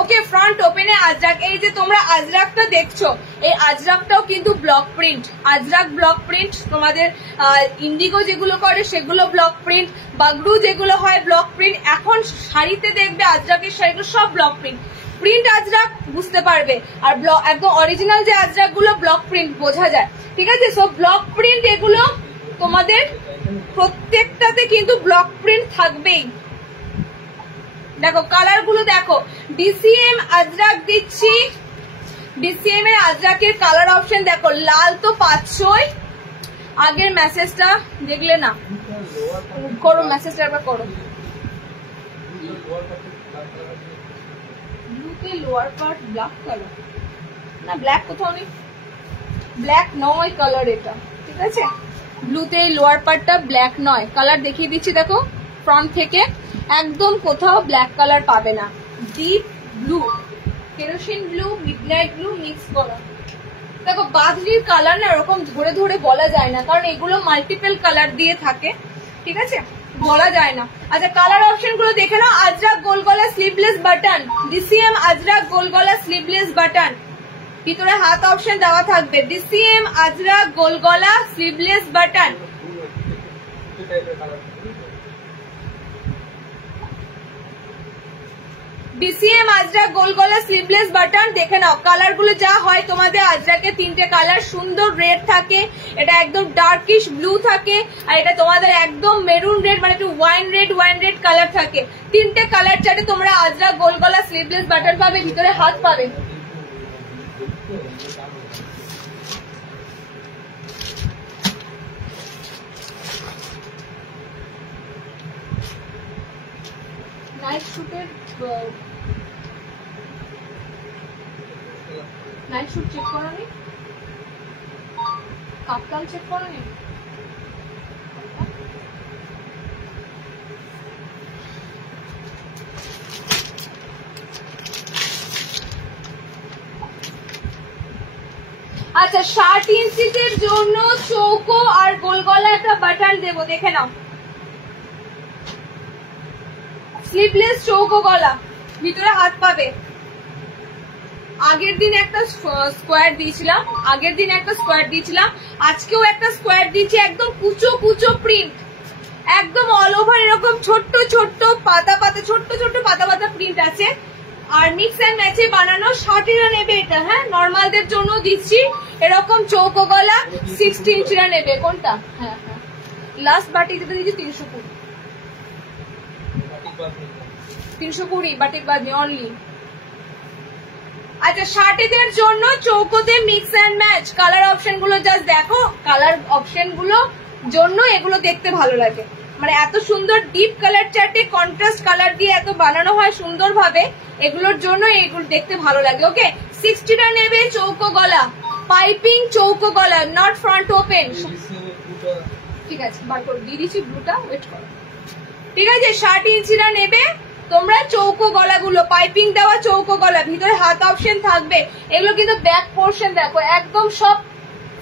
ওকে, ফ্রন্ট ওপেনে আজরাক। এই যে তোমরা আজরাকটা দেখছো, এই আজরাকটাও কিন্তু block print, Ajrak block print. তোমাদের ইন্ডিগো যেগুলো করে সেগুলো ব্লক প্রিন্ট, বাগরু যেগুলো হয় ব্লক প্রিন্ট। এখন শাড়িতে দেখবে আজরাকের শাড়িগুলো সব ব্লক প্রিন্ট। প্রিন্ট আজরাক বুঝতে পারবে, আর ব্লক একদম অরিজিনাল যে আজরাক গুলো ব্লক প্রিন্ট বোঝা যায়। ঠিক আছে, সো ব্লক প্রিন্ট এগুলো তোমাদের প্রত্যেকটাতে কিন্তু ব্লক প্রিন্ট থাকবেই। দেখো কালার গুলো দেখো, ডিসিএম আজরাক দিচ্ছি, ডিসিএম এর আজরাকের কালার অপশন দেখো, লাল তো পাচ্ছই। আগের মেসেজটা দেখলে না, করো মেসেজটা একবার করো। ব্লুতে লোয়ার পার্ট ব্ল্যাক কালার, না ব্ল্যাক কোথাও নেই, ব্ল্যাক নয় কালার এটা। ঠিক আছে, ব্লুতে লোয়ার পার্টটা ব্ল্যাক নয়, কালার দেখিয়ে দিচ্ছি দেখো ফ্রন্ট থেকে। একদম কোথাও ব্ল্যাক কালার পাবে না, deep blue, kerosene blue, midnight blue mix করা। দেখো বাদলির কালার না এরকম ধরে ধরে বলা যায় না, কারণ এগুলো মাল্টিপল কালার দিয়ে থাকে। ঠিক আছে, বলা যায় না। আচ্ছা কালার অপশন গুলো দেখে নাও। আজরাক গোলগলা স্লিভলেস বাটন, ডিসিএম আজরাক গোলগলা স্লিভলেস বাটন, ভিতরে হাত অপশন দেওয়া থাকবে। ডিসিএম আজরাক গোলগলা স্লিভলেস বাটন। ডিসিএম আজরাক গোলগলা স্লিভলেস বাটন দেখে নাও। কালার গুলো যা হয় তোমাদের আজরাকে তিনটে কালার, সুন্দর রেড থাকে, এটা একদম ডার্কিশ ব্লু থাকে, আর এটা তোমাদের একদম মেরুন রেড, মানে একটু ওয়াইন রেড কালার থাকে। তিনটে কালার চার্টে তোমরা আজরাক গোলগলা স্লিভলেস বাটন পাবে, ভিতরে হাত পাবে। নাইট শুটের নাইট শুট চেক করো নি, কাপ্তান চেক করো নি। আচ্ছা 60 ইঞ্চিদের জন্য চৌকো আর গোলগলা একটা বাটন দেবো, দেখে নাও। স্লিভলেস চৌকো গলা, ভিতরে হাত পাবে। আগের দিন একটা স্কোয়ার দিয়েছিলাম, আজকেও একটা স্কোয়ার দিয়েছি, একদম কুচো কুচো প্রিন্ট, একদম অল ওভার এরকম ছোট্ট ছোট্ট পাতা পাতা প্রিন্ট আছে। আর মিক্স এন্ড ম্যাচে বানানো। 60 নেবে এটা, হ্যাঁ নর্মালদের জন্য দিচ্ছি এরকম চৌকো গলা। 60 ইঞ্চিরা নেবে কোনটা? হ্যাঁ হ্যাঁ, লাস্ট বাটি যেটা দিচ্ছি 320 বাটিক বাদনি অনলি। আচ্ছা 60 জন্য চৌকোতে mix and match. Colour option গুলো জাস্ট দেখো, কালার অপশন গুলো জন্য এগুলো দেখতে ভালো লাগে, মানে এত সুন্দর ডিপ কালার চার্টে কন্ট্রাস্ট কালার দিয়ে এত বানানো হয় সুন্দর ভাবে, এগুলোর জন্য এগুলো দেখতে ভালো লাগে। ওকে 60টা নেবে চৌকো গলা, পাইপিং চৌকো গলা, নট ফ্রন্ট ওপেন। ঠিক আছে, বার করে দিয়ে দিচ্ছি ব্লুটা, ওয়েট করো। ঠিক আছে 60 ইঞ্চিরা নেবে তোমরা চৌকো গলাগুলো, পাইপিং দেওয়া চৌকো গলা, ভিতরে হাত অপশন থাকবে। এগুলো কিন্তু ব্যাক পোর্শন দেখো একদম সব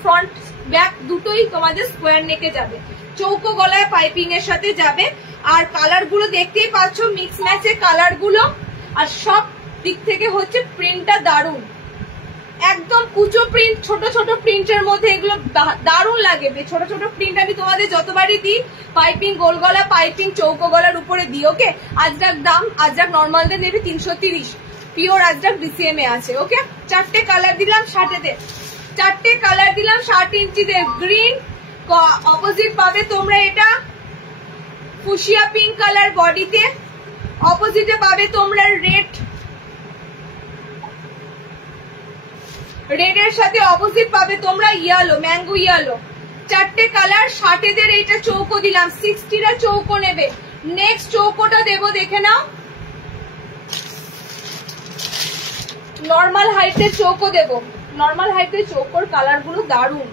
ফ্রন্ট ব্যাক দুটোই তোমাদের স্কোয়ার নেকে যাবে, চৌকো গলায় পাইপিং এর সাথে যাবে। আর কালার গুলো দেখতেই পাচ্ছ মিক্স ম্যাচে কালার গুলো, আর সব দিক থেকে হচ্ছে প্রিন্টটা দারুন, একদম কুচো প্রিন্ট, ছোট ছোট প্রিন্টের মধ্যে এগুলো দারুণ লাগে। ছোট ছোট প্রিন্ট আমি তোমাদের যতবারই দিই পাইপিং গোল গলা, পাইপিং চৌকো গলার উপরে দিই। ওকে আজরাক দাম, আজরাক নর্মালদের নেবে 330, পিওর আজরাক ডিসিএম এ আছে। ওকে 4টে কালার দিলাম 60-তে, 4টে কালার দিলাম 60 ইঞ্চিতে। গ্রিন অপোজিট পাবে তোমরা এটা ফুশিয়া পিঙ্ক কালার বডিতে, অপোজিটে পাবে তোমরা রেড, রেড এর সাথে অপোজিট পাবে তোমরা ইয়েলো, ম্যাঙ্গো ইয়েলো। 4টে কালার 60-দের এইটা চৌকো দিলাম, 60টা চৌকো নেবে। নেক্সট চৌকোটা দেবো, দেখে নাও নর্মাল হাইটের চৌকো দেবো। নর্মাল হাইটের চৌকোর কালার গুলো দারুন,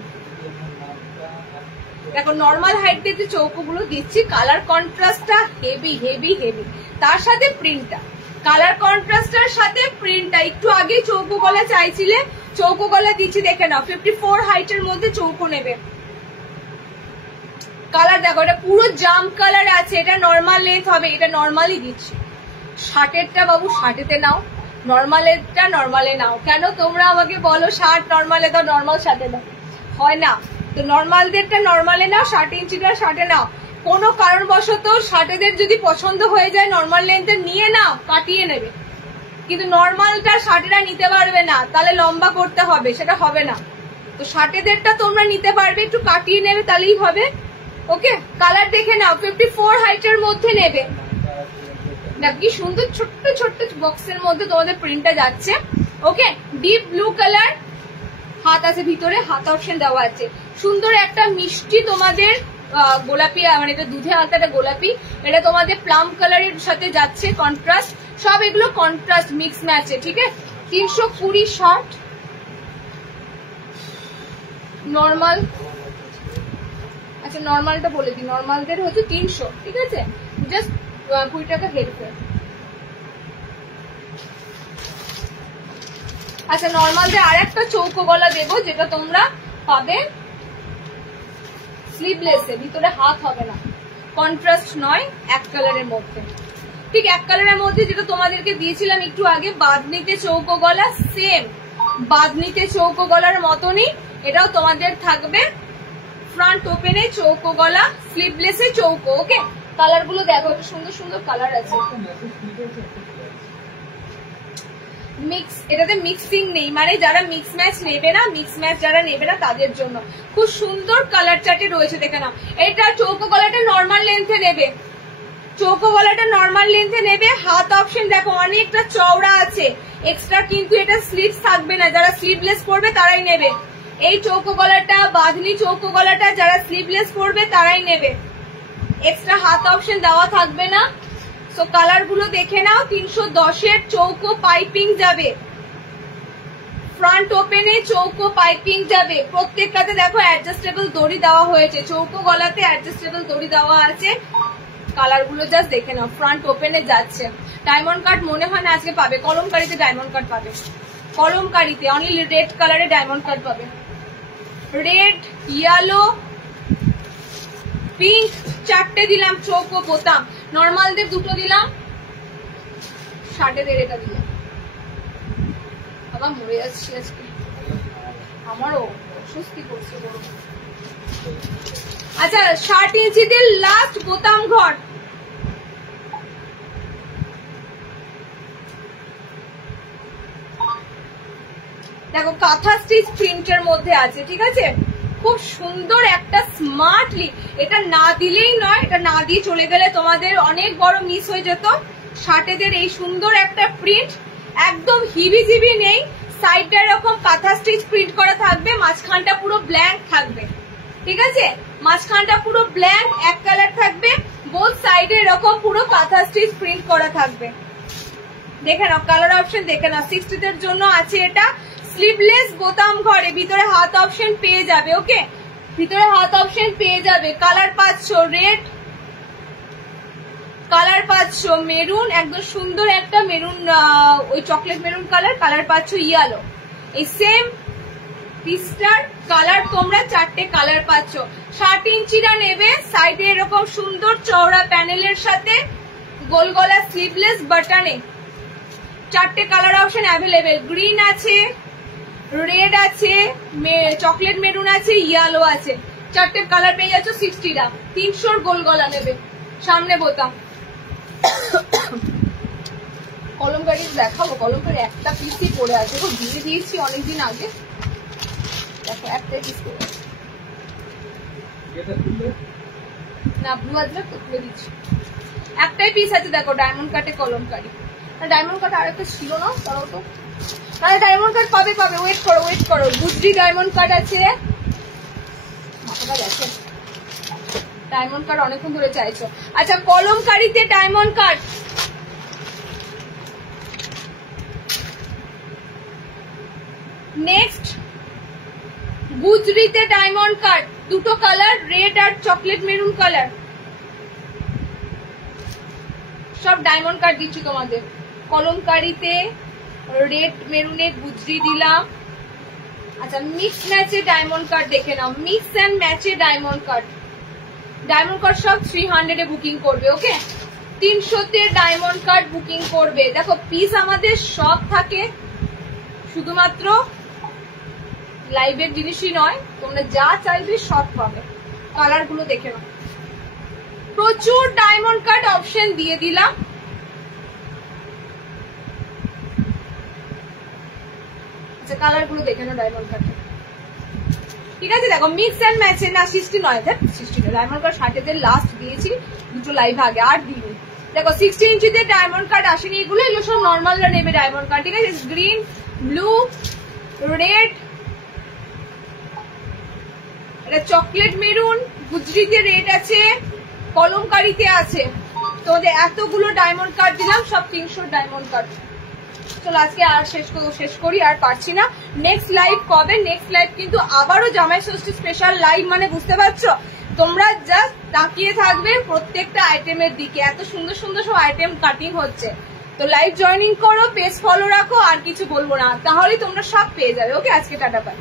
দেখো নর্মাল হাইটের যে চৌকো গুলো দিচ্ছি কালার কন্ট্রাস্টটা হেভি হেভি হেভি, তার সাথে প্রিন্টটা, কালার কন্ট্রাস্টের সাথে প্রিন্টটা। একটু আগে চৌকো গলা চাইছিলে, চৌকো গলা দিচ্ছি, দেখে নাও 54 হাইটের মধ্যে চৌকো নেবে। কালার দেখো, এটা পুরো জাম কালার আছে, এটা নর্মাল লেন্থ হবে, এটা নর্মালি দিচ্ছি। শার্টেরটা বাবু শার্টেতে নাও, নর্মালেরটা নর্মালে নাও। কেন তোমরা আমাকে বলো শার্ট নর্মালে দাও, নর্মাল শার্টে দাও, হয় না তো নর্মালদেরটা নর্মালে নাও, 60 ইঞ্চিটা শার্টে নাও। কোনো কারণবশত শার্টেদের যদি পছন্দ হয়ে যায় নর্মাল লেন্থে নিয়ে নাও, কাটিয়ে নেবে, কিন্তু নর্মালটা শার্টেরা নিতে পারবে না, তাহলে লম্বা করতে হবে, সেটা হবে না। তো শার্টেদেরটা তোমরা নিতে পারবে, একটু কাটিয়ে নেবে, তাহলেই হবে। ওকে, কালার দেখে নাও, 54 হাইটের মধ্যে নেবে। দেখ কি সুন্দর ছোট্ট ছোট্ট বক্সের মধ্যে তোমাদের প্রিন্টটা যাচ্ছে। ওকে, ডিপ ব্লু কালার, হাত আছে ভিতরে, হাত অপশন দেওয়া আছে। সুন্দর একটা মিষ্টি তোমাদের গোলাপি, মানে এটা দুধে আলতাটা গোলাপি, এটা তোমাদের প্লাম কালারের সাথে যাচ্ছে, কন্ট্রাস্ট, সব এগুলো কন্ট্রাস্ট মিক্স ম্যাচে। ঠিক আছে, 320 শার্ট নর্মাল। আচ্ছা নর্মালটা বলে দিই, নর্মালদের হচ্ছে 300, ঠিক আছে, জাস্ট 20 টাকা হেরফের। আচ্ছা নর্মালদের আর একটা চৌকো গলা দেবো, যেটা তোমরা পাবে স্লিভলেসে, ভিতরে হাত হবে না, কন্ট্রাস্ট নয়, এক কালারের মধ্যে। ঠিক এক কালারের মধ্যে যেটা তোমাদেরকে দিয়েছিলাম একটু আগে, বাঁধনিতে চৌকো গলা, সেম বাঁধনিতে চৌকো গলার মতনই এটাও তোমাদের থাকবে। ফ্রন্ট ওপেনে চৌকো গলা, স্লিভলেসে চৌকো। ওকে, কালার গুলো দেখো, সুন্দর সুন্দর কালার আছে। মিক্স, এটাতে মিক্সিং নেই, মানে যারা মিক্স ম্যাচ নেবে না, মিক্স ম্যাচ যারা নেবে না তাদের জন্য খুব সুন্দর কালার চার্টে রয়েছে, দেখে নাও। এটা চৌকো গলাটা নর্মাল লেন্থে নেবে, চৌকো গলাটা নর্মাল লেন্থে নেবে। হাত অপশন দেখো অনেকটা চওড়া আছে, এক্সট্রা কিন্তু এটা স্লিভস থাকবে না, যারা স্লিভলেস পরবে তারাই নেবে। এই চৌকো গলাটা, বাঁধনি চৌকো গলাটা যারা স্লিভলেস পরবে তারাই নেবে, এক্সট্রা হাত অপশন দেওয়া থাকবে না। সো কালার গুলো দেখে নাও। 310-এর চৌকো পাইপিং যাবে, ফ্রন্ট ওপেনে চৌকো পাইপিং যাবে। প্রত্যেকটাতে দেখো অ্যাডজাস্টেবল দড়ি দেওয়া হয়েছে, চৌকো গলাতে অ্যাডজাস্টেবল দড়ি দেওয়া আছে। কালার গুলো জাস্ট দেখে নাও, ফ্রন্ট ওপেনে যাচ্ছে। ডায়মন্ড কাট মনে হয় না আজকে পাবে, কলমকারিতে ডায়মন্ড কাট পাবে, কলমকারিতে অনলি রেড কালারে ডায়মন্ড কাট পাবে। রেড, ইয়েলো, পিঙ্ক, 4টে দিলাম চৌকো বোতাম। নর্মালদের 2টো দিলাম, শার্টেদের এটা দিলাম। বাবা মরে যাচ্ছি আজকে, আমারও অস্বস্তি করছে বড়। আচ্ছা 60 ইঞ্চিদের লাস্ট বোতাম ঘর, দেখো কাঁথা স্টিচ প্রিন্টের মধ্যে আছে, ঠিক আছে, খুব সুন্দর একটা স্মার্টলি। এটা না দিলেই নয়, এটা না দিয়ে চলে গেলে তোমাদের অনেক বড় মিস হয়ে যেত। শার্টেদের এই সুন্দর একটা প্রিন্ট, একদম হিবিজিবি নেই। সাইডটা এরকম কাঁথা স্টিচ প্রিন্ট করা থাকবে, মাঝখানটা পুরো ব্ল্যাঙ্ক থাকবে, ঠিক আছে, মাঝখানটা পুরো ব্ল্যাঙ্ক, এক কালার থাকবে। বোথ সাইডে এরকম পুরো কাঁথা স্টিচ প্রিন্ট করা থাকবে। দেখে নাও কালার অপশন, দেখে নাও। 60দের জন্য আছে এটা স্লিভলেস বোতাম ঘরে, ভিতরে হাত অপশন পেয়ে যাবে। ওকে, ভিতরে হাত অপশন পেয়ে যাবে। কালার পাচ্ছ রেড, কালার পাচ্ছ মেরুন, একদম সুন্দর একটা মেরুন, ওই চকলেট মেরুন কালার। কালার পাচ্ছ ইয়েলো। এই সেম পিসটার কালার তোমরা 4টে কালার পাচ্ছ। 60 ইঞ্চিটা নেবে, সাইডে এরকম সুন্দর চওড়া প্যানেলের সাথে গোল গলা স্লিভলেস বাটনে। 4টে কালার অপশন অ্যাভেলেবেল। গ্রিন আছে, রেড আছে, চকলেট মেরুন আছে, ইয়েলো আছে। 4টে কালার পেয়ে যাচ্ছ 60 টাকা। 300 গোল গলা নেবে, সামনে বোতাম। কলমকারি দেখাবো, কলমকারি একটা পিসই পড়ে আছে, দিয়ে দিয়েছি অনেকদিন আগে। দেখো একটাই পিস পড়ে আছে, না ব্লু আজরা তুলে দিচ্ছি। একটাই পিস আছে, দেখো ডায়মন্ড কাটে কলমকারি। ডায়মন্ড কাট আর একটা ছিল না, তারাও তো ডায়মন্ড কাট পাবে, পাবে, ওয়েট করো ওয়েট করো। গুজরি ডায়মন্ড কাট আছে, মাথাটা দেখে, ডায়মন্ড কাট অনেকক্ষণ ধরে চাইছো। আচ্ছা কলমকারিতে ডায়মন্ড কাট, নেক্সট গুজরিতে ডায়মন্ড কাট, 2টো কালার, রেড আর চকলেট মেরুন কালার। সব ডায়মন্ড কাট দিচ্ছি তোমাদের। কলমকারিতে রেড মেরুনে গুজরি দিলাম। আচ্ছা মিক্স ম্যাচে ডায়মন্ড কাট দেখে নাও, মিক্স এন্ড ম্যাচে ডায়মন্ড কাট। ডায়মন্ড কাট সব 300 এ বুকিং করবে, ওকে 300 ডায়মন্ড কাট বুকিং করবে। দেখো পিস আমাদের সব থাকে, শুধুমাত্র লাইভের জিনিসই নয়, তোমরা যা চাইবে সব পাবে। কালার গুলো দেখে নাও, প্রচুর ডায়মন্ড কাট অপশন দিয়ে দিলাম। আচ্ছা কালার গুলো দেখে নাও ডায়মন্ড কাট, ঠিক আছে। দেখো মিক্স এন্ড ম্যাচে না 60 নয়, 60 নয়, ডায়মন্ড কাট 60 লাস্ট দিয়েছি দুটো লাইভ আগে, আর দিইনি। দেখো 16 ইঞ্চিতে ডায়মন্ড কাট আসেনি, এগুলো সব নর্মালরা নেবে ডায়মন্ড কাট, ঠিক আছে। গ্রিন, ব্লু, রেড, এটা চকলেট মেরুন, গুজরিতে রেড আছে, কলমকারিতে আছে। তোমাদের এতগুলো ডায়মন্ড কাট দিলাম, সব 300 ডায়মন্ড কাট। চলো আজকে আর শেষ করি, আর পারছি না। নেক্সট লাইভ কবে? নেক্সট লাইভ কিন্তু আবারও জামাই ষষ্ঠী স্পেশাল লাইভ, মানে বুঝতে পারছো, তোমরা জাস্ট তাকিয়ে থাকবে প্রত্যেকটা আইটেমের দিকে, এত সুন্দর সুন্দর সব আইটেম কাটিং হচ্ছে। তো লাইভ জয়েনিং করো, পেজ ফলো রাখো, আর কিছু বলবো না, তাহলেই তোমরা সব পেয়ে যাবে, ওকে। আজকে টাটা বাই।